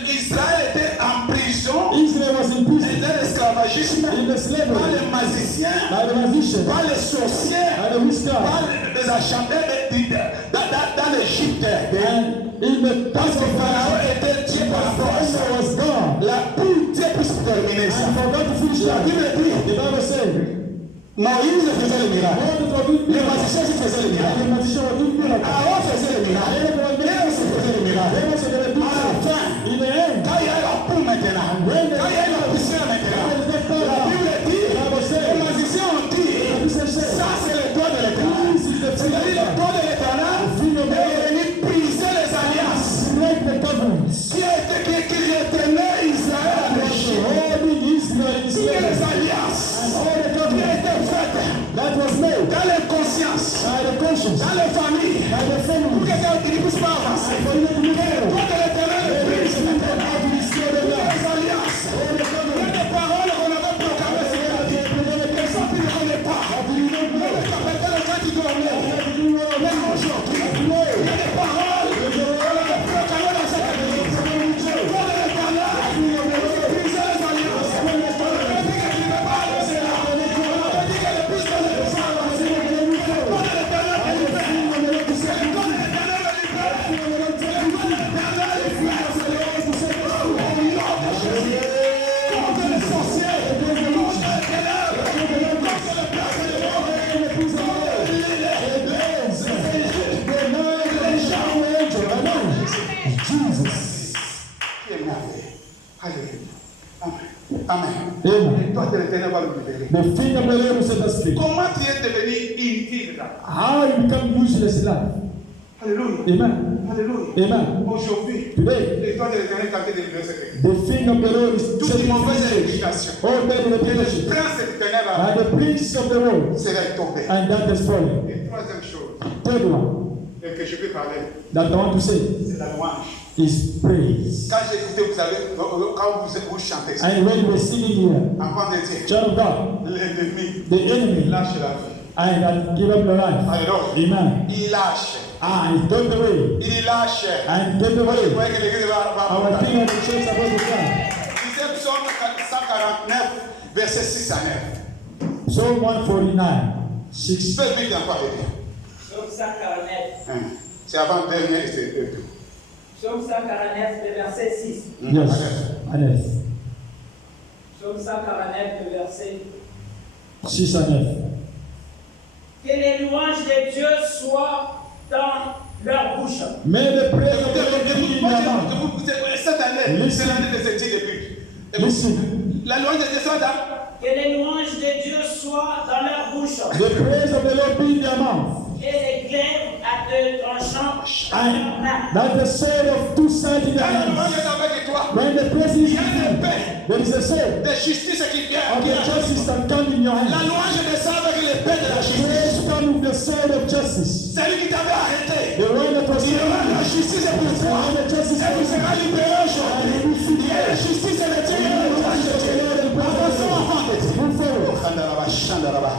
Israël était en prison Israel was in et prison, dans l'esclavagisme in the par slavery, les magiciens, by the magician, par les sorciers, by the witchcraft, par les acheteurs dans l'Égypte. and in the Parce past que of Pharaon Pharaoh, était Dieu par force. Pharaoh was gone. Pour Dieu puisse terminer ça. And for God to finish La that, Bible dit, the Bible said, Moïse faisait le miracle. Moses was doing Les miracles. magiciens aussi faisaient le And miracle. the magician was doing miracles. Aaron faisait le miracle. Léa aussi faisait le miracle. They also did a big À la thing. fin, In the end, quand il y a la poule maintenant, quand il y a la poussière maintenant, la Bible dit, les magiciens ont dit, ça c'est le doigt de l'Éternel. C'est-à-dire le doigt de l'Éternel est venu briser les alliances. break the covenants. Qui retenait Israël à l'Égypte. Holding Israel in Toutes les slavery. alliances And all the qui covenants étaient faites that was made dans les consciences, by the conscience, dans les familles, by the pour family, que quelqu'un ne puisse pas avancer. for you to be Le able doigt de l'Éternel est brisé maintenant. to destroy the Toutes land. les alliances. Il y a des paroles qu'on avait proclamées sur la vie. Mais ça, tu ne connais pas. Mais le capitaine, le gars qui dormait. Mais aujourd'hui, il y a des paroles qu'on avait proclamées dans cette église. Le doigt de l'Éternel, briser les alliances. Amen. Et toi, l'Éternel va nous libérer. The finger of the Lord will set us free. Comment tu es devenu inutile là? How you become useless in life. Alléluia. Amen. Alléluia. Amen. Aujourd'hui, Today, l'étoile de l'Éternel est en train de libérer cette église. the finger of the Lord is Toute setting mauvaise free. éducation. All bad Et le reputation. prince de ténèbres And the prince of the world. serait tombé. And that is fallen. Et troisième chose, Third one et que je peux parler, that I want to say c'est la louange. is praise. Quand j'écoutais, vous savez, quand vous chantez, And when we're singing here, enfant de Dieu, child of God, l'ennemi the enemy lâche la vie. and that give up your life. Alléluia. Amen. Il lâche. Ah, he took away. Il lâche. And took Vous away. voyez que l'église va Our monter. king of the church is supposed to come. Lisez Psaume 149, verset 6 à 9. Psalm 149, 6. Faites vite en parler. Psaume 149. C'est avant-dernier et c'est Psaume 149, le verset 6. Yes. Aleph. Psaume 149, le verset 6 à 9. Que les louanges de Dieu soient dans leur bouche. Mais le praise of the Lord be in your mouth. Cette année, c'est l'année des études de Bible. Listen. La louange de Dieu soit dans. Que les louanges de Dieu soient dans leur bouche. The praise of the Lord be in your mouth. Et les glaives à deux tranchants dans leurs mains. That the sword of two sides in the Quand la hands. louange est avec toi, When the praise is il y a in une you, paix there is a sword de justice qui vient. of the justice that comes in your La hand. louange descend avec l'épée de la justice. Praise comes with the sword of justice. Celui qui t'avait arrêté, The one that was il aura la justice pour toi. and the justice Et vous for serez libéré aujourd'hui. Il y a la justice de Dieu, il y a la louange de Dieu. Avançons enfant de Dieu. Move forward. Chandaraba, chandaraba.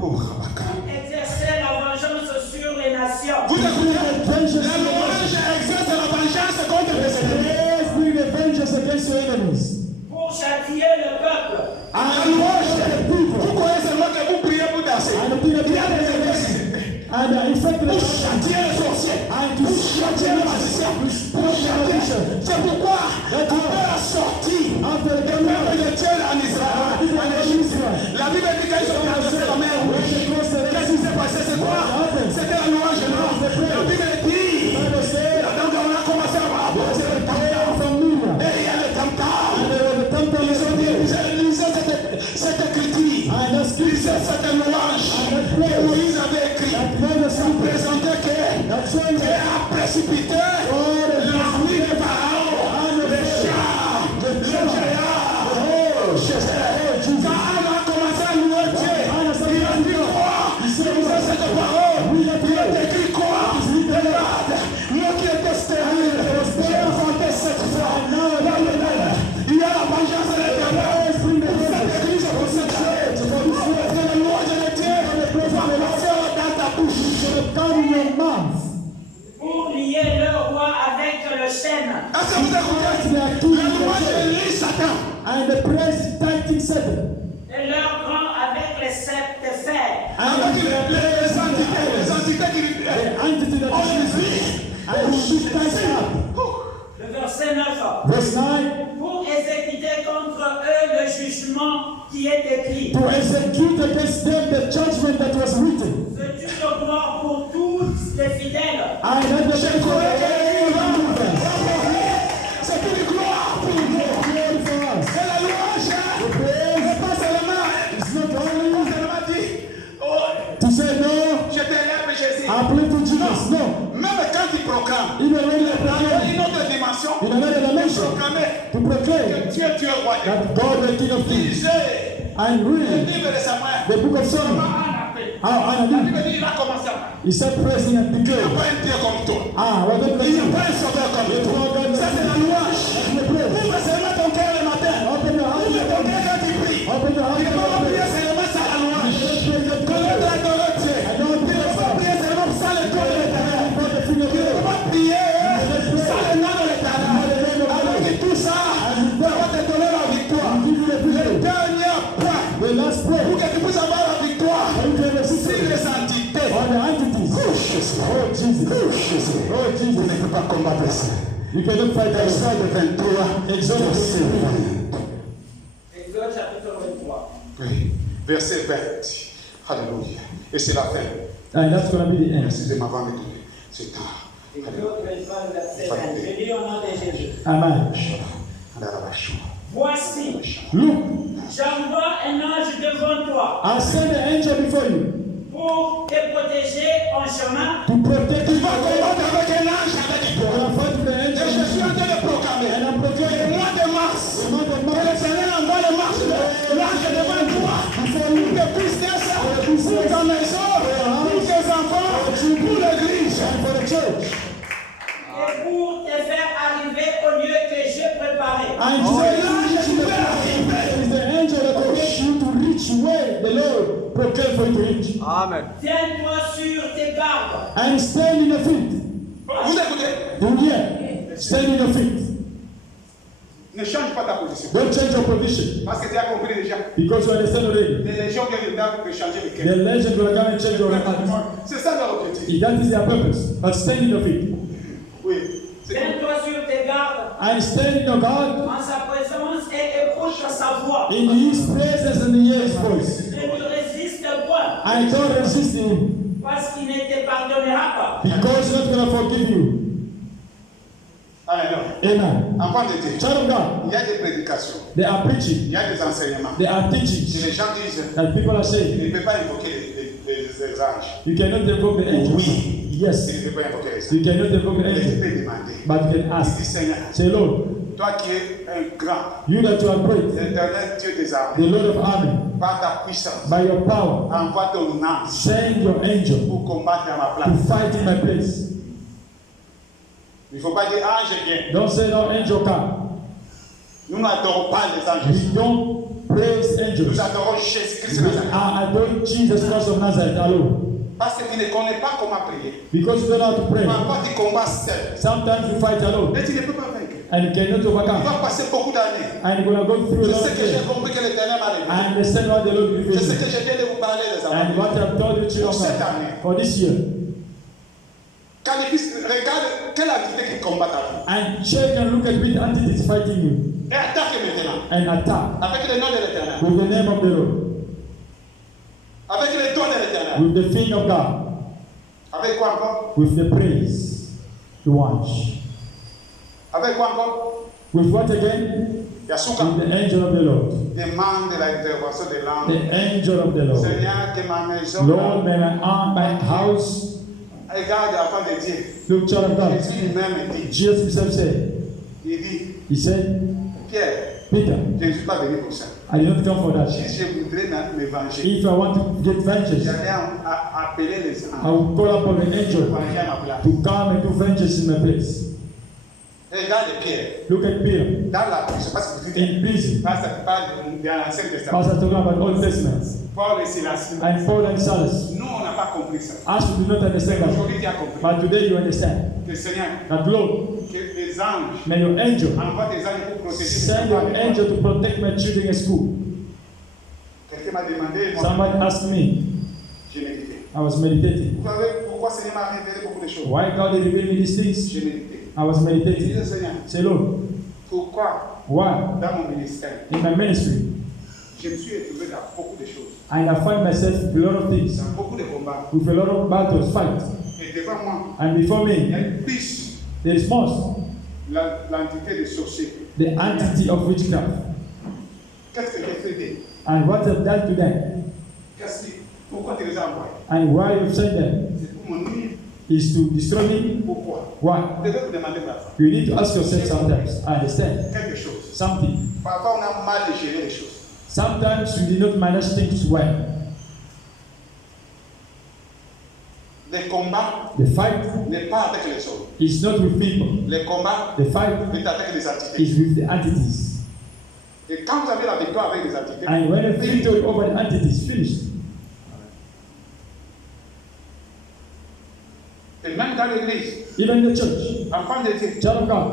Oh, Rabaka. Exercer la vengeance sur les nations. Vous écoutez? Vengeance. La louange exerce la vengeance contre les ennemis. Praise bring the vengeance against your enemies. Pour châtier le peuple. La louange, vous connaissez seulement que vous priez pour danser. And the thing Il y a des that églises and in fact, pour châtier les sorciers, pour châtier les magiciens, pour châtier. C'est pourquoi après la sortie after the du peuple de Dieu en Israël, en Égypte, la Bible dit qu'ils ont traversé la mer Rouge. Qu'est-ce qui s'est passé? C'est quoi? C'était la louange, non? La Bible dit, donc on a commencé à poser le tam-tam. Et il y a le tam-tam. Ils ont dit, lisez cette écriture, lisez cette louange que Moïse avait écrite. Ça présentait que Dieu a précipité l'armée de Pharaon, les chars, les géants. Quand Anne a commencé à louer Dieu, il a dit quoi? Lisez cette parole. Il a écrit quoi? Regarde, moi qui étais stérile, j'ai inventé cette fois. Il y a la vengeance de l'Éternel. Cette église est consacrée. C'est la louange de Dieu. Va passer dans ta bouche. come in your mouth. Pour lier le roi avec le chêne. Est-ce que vous écoutez? La louange lie Satan. And the praise fighting Satan. Et leur grand avec les sept de fer. Avec les entités qui The entity that ont is vie. and she stands up. Le verset 9. Verse 9. Pour exécuter contre eux le jugement qui est écrit. To execute against them the judgment that was written. Ce Dieu de gloire pour tous les fidèles. I had the Je croyais que believers. c'est une gloire pour nous. Glory for us. Et la louange n'est pas seulement, It's not only dit, oh, to say no, je t'élève Jésus. I pray to Jesus. No. Même quand il proclame, Even when they dans proclaim une autre dimension, in another il dimension proclamait to proclaim que Dieu est Dieu roi. that God the King of Kings. Lisez And le read livre de Samuel. the book of Samuel. How Anna La did. Bible dit, il a commencé à He said praising and il n'y a declaring. pas un Dieu comme toi. Ah, what the Il n'y a blessing. pas un sauveur comme toi. Ça, c'est la louange. Ouvre seulement ton cœur le matin. Open your heart. Ouvre ton cœur quand tu pries. Open your Il ne faut pas prier heart. seulement ça la louange. Connaître et adorer Dieu. Il ne faut pas prier seulement ça le corps de l'Éternel. Il ne faut pas prier ça le nom de l'Éternel. Avec tout ça, ça va te donner la victoire. Le dernier point The last prayer. pour que tu puisses avoir la victoire, c'est les entités. All the entities. Oh Jésus. Oh Jesus. Oh Jésus. Oh Vous Jesus. ne pouvez pas combattre ça. You cannot fight alone. Exode 23, Exode verset 20. Exode chapitre 23. Oui, verset 20. Alléluia. Et c'est la fin. And that's going to be the end. Merci de m'avoir donné. C'est tard. Exode 23, verset 20. Je lis au nom de Jésus. Amen. Alléluia. Voici, Look, j'envoie un ange devant toi I send an angel before you pour te protéger en chemin. to protect Tu you. vas combattre avec un ange avec toi. I fight with an Et angel. je suis en train de proclamer. And I'm Le proclaiming mois de mars, the month of que le March. Seigneur envoie le mars, l'ange devant toi, Before you, pour tes business, pour ta maison, pour tes enfants, pour l'église. and for the church. Et pour te faire arriver au lieu que j'ai préparé. And C'est Jesus l'ange qui fait arriver. is the angel that will get you to reach where the Lord proclaimed for you to reach. Amen. Tiens-toi sur tes gardes. And stand in the feet. Vous écoutez? Do you hear? Stand in the feet. Ne change pas ta position. Don't change your position Parce que tu as compris déjà. because you understand already. Les légions viennent de changer le The cœur. legend will come and change your heart. C'est ça leur objectif. That is their purpose. But stand in your feet. Oui. C'est tout. Tiens-toi sur tes gardes And stand in your God en sa présence et écoute sa voix. in His presence and hear His voice. Ne te résiste point I don't resist Him parce qu'il ne te pardonnera pas. because He's not going to forgive you. Alléluia. Amen. Enfant de Dieu, Child of God, il y a des prédications, they are il preaching, y a des enseignements. they are Si teaching, les gens disent, that people are il saying, ne peut pas invoquer les anges. you cannot invoke the angels. Oui. Yes, Il ne peut pas invoquer les anges. you cannot invoke the Mais tu angels, peux demander. but you can Il dit, ask. Seigneur, Say, Lord, toi qui es un grand, you that you are great, l'éternel Dieu des the armées, Lord of army, par ta puissance, by your power, envoie ton ange send your angel pour combattre à ma to place. fight in my place. Il ne faut pas dire ange viens. Don't say no angel come. Nous n'adorons pas les anges. We don't praise angels. Nous adorons Jésus-Christ de We Nazareth. adore Jesus Christ of Nazareth alone. Parce que tu ne connais pas comment prier. Because you don't know how to pray. Parfois tu combats seul. Sometimes you fight alone Mais tu ne peux pas vaincre. and you cannot Tu overcome. vas passer beaucoup d'années. And you're going to go through Je a lot sais of que j'ai things. compris que l'éternel m'a révélé. I understand what the Lord Je revealed. sais que je viens de vous parler les And amis. what I've told you children Pour cette année. for this year. Quand les fils, regarde quelle entité qui combat ta vie. And check and look at which entity is fighting you Et attaque maintenant. and attack Avec le nom de l'éternel. with the name of the Lord, Avec le don de l'éternel. with the fear of God, Avec quoi encore? with the praise to watch. Avec quoi encore? With what again? Yasuka. With the angel of the Lord. Demande l'intervention de l'ange. The angel of the Lord. Seigneur, que ma maison. Lord, may my house, Regarde, enfant de Dieu. look, child of God. Jésus lui-même dit. Jesus himself said, Il dit, he said, Pierre, Peter, je ne suis pas venu pour ça. I did not come for that. Si je voudrais me venger, If I want to get vengeance, j'allais appeler les I anges will call upon an pour angel venger à ma place. to come and do vengeance in my place. Regarde Pierre, Look at Peter dans la prison, parce que tu dis, in prison. parce que tu parles de l'Ancien Testament. Pastor talking about Old Testament. Paul et Silas. And Paul and Silas. Nous, on n'a pas compris ça. As we do not understand that, Aujourd'hui, tu as compris. but today you understand Que Seigneur, that Lord, que les anges may your angel envoient des anges pour protéger send mes your enfants. angel to protect my children at school. Quelqu'un m'a demandé, moi, Somebody asked me, j'ai médité. I was meditating. Vous savez pourquoi Seigneur m'a révélé beaucoup de choses? Why God did reveal me these things? J'ai médité. I was Je meditating. disais, Seigneur, Say, Lord, pourquoi why dans mon ministère, in my ministry je me suis retrouvé dans beaucoup de choses, and I find myself with a lot of things, dans beaucoup de combats. with a lot of battles, fight, Et devant moi, and before il y a me une plus there is most l'entité de sorcier. the entity of witchcraft. Qu'est-ce que j'ai fait d'eux? And what I've done to them, Pourquoi tu les as envoyés? and why you've sent them, C'est pour mon nuire. is to destroy me. Pourquoi? Why? Vous devez vous demander parfois You need to ask yourself sometimes. I understand quelque chose. something. Parfois, on a mal géré les choses. Sometimes you did not manage things well. Les combats The fight n'est pas avec les hommes. is not with people. Les combats The fight est avec les entités. is with the entities. Et quand vous avez la victoire avec les entités, And when a victory over the entities finished, et même dans l'église, even the church, enfants de Dieu, child of God,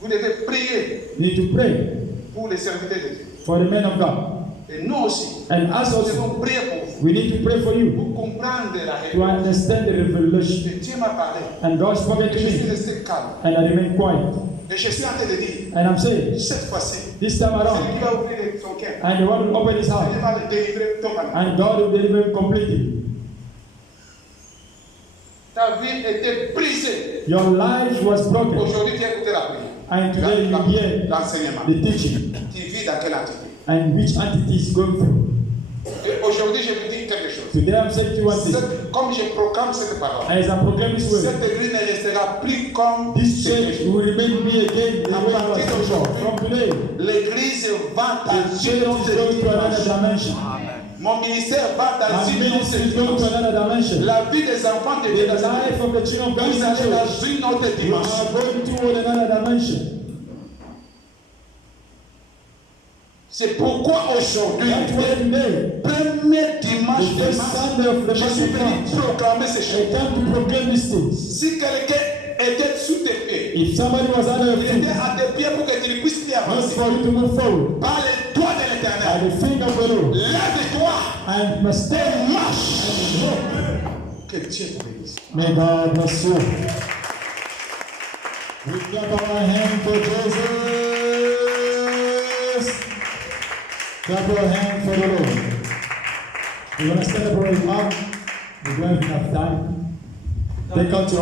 vous devez prier need to pray pour les serviteurs de Dieu. for the men of God. Et nous aussi, And us nous also, devons prier pour vous, we need to pray for you pour comprendre la to réalité. understand the revelation. Et Dieu m'a parlé. And God spoke Et to je suis me, resté calme. and I remain quiet. Et je suis en train de dire, And I'm saying, cette fois-ci, this time celui around, qui va ouvrir son cœur, and the one will open his heart, il va le délivrer totalement. and God will deliver him completely. Ta vie était brisée. Your life was broken, Aujourd'hui, tu as écouté la prière. and today you hear L'enseignement. the teaching. Tu vis dans quelle entité. and which entity is going through. Et aujourd'hui, je vous dis quelque chose. Today I'm saying to you one thing. Comme je proclame cette parole, As I proclaim this word, cette église ne restera plus comme this cette church église. will remain me again the way it was before. From today, L'église va the dans church une is autre going to another dimension. dimension. Mon ministère va dans My une ministry is autre going to dimension. another dimension. La vie des enfants de Dieu The dans cette life église. of the children of God Vous in the allez dans church. une autre We dimension. are going toward another dimension. C'est pourquoi aujourd'hui, That's why today, premier dimanche the de first mars, Sunday of the je month suis of venu March, proclamer ces I choses. come to proclaim these things. Si quelqu'un était sous tes pieds, If somebody was under your il feet, était à tes pieds pour que tu puisses y not avancer. for you to move forward, Par les doigts de by l'éternel, the finger of the Lord, lève-toi and must stay. et marche. Que Dieu te bénisse. May God bless you. We clap our hand for Jesus. Clap your hand for the Lord. We're going to celebrate up. We don't have enough time. Take out your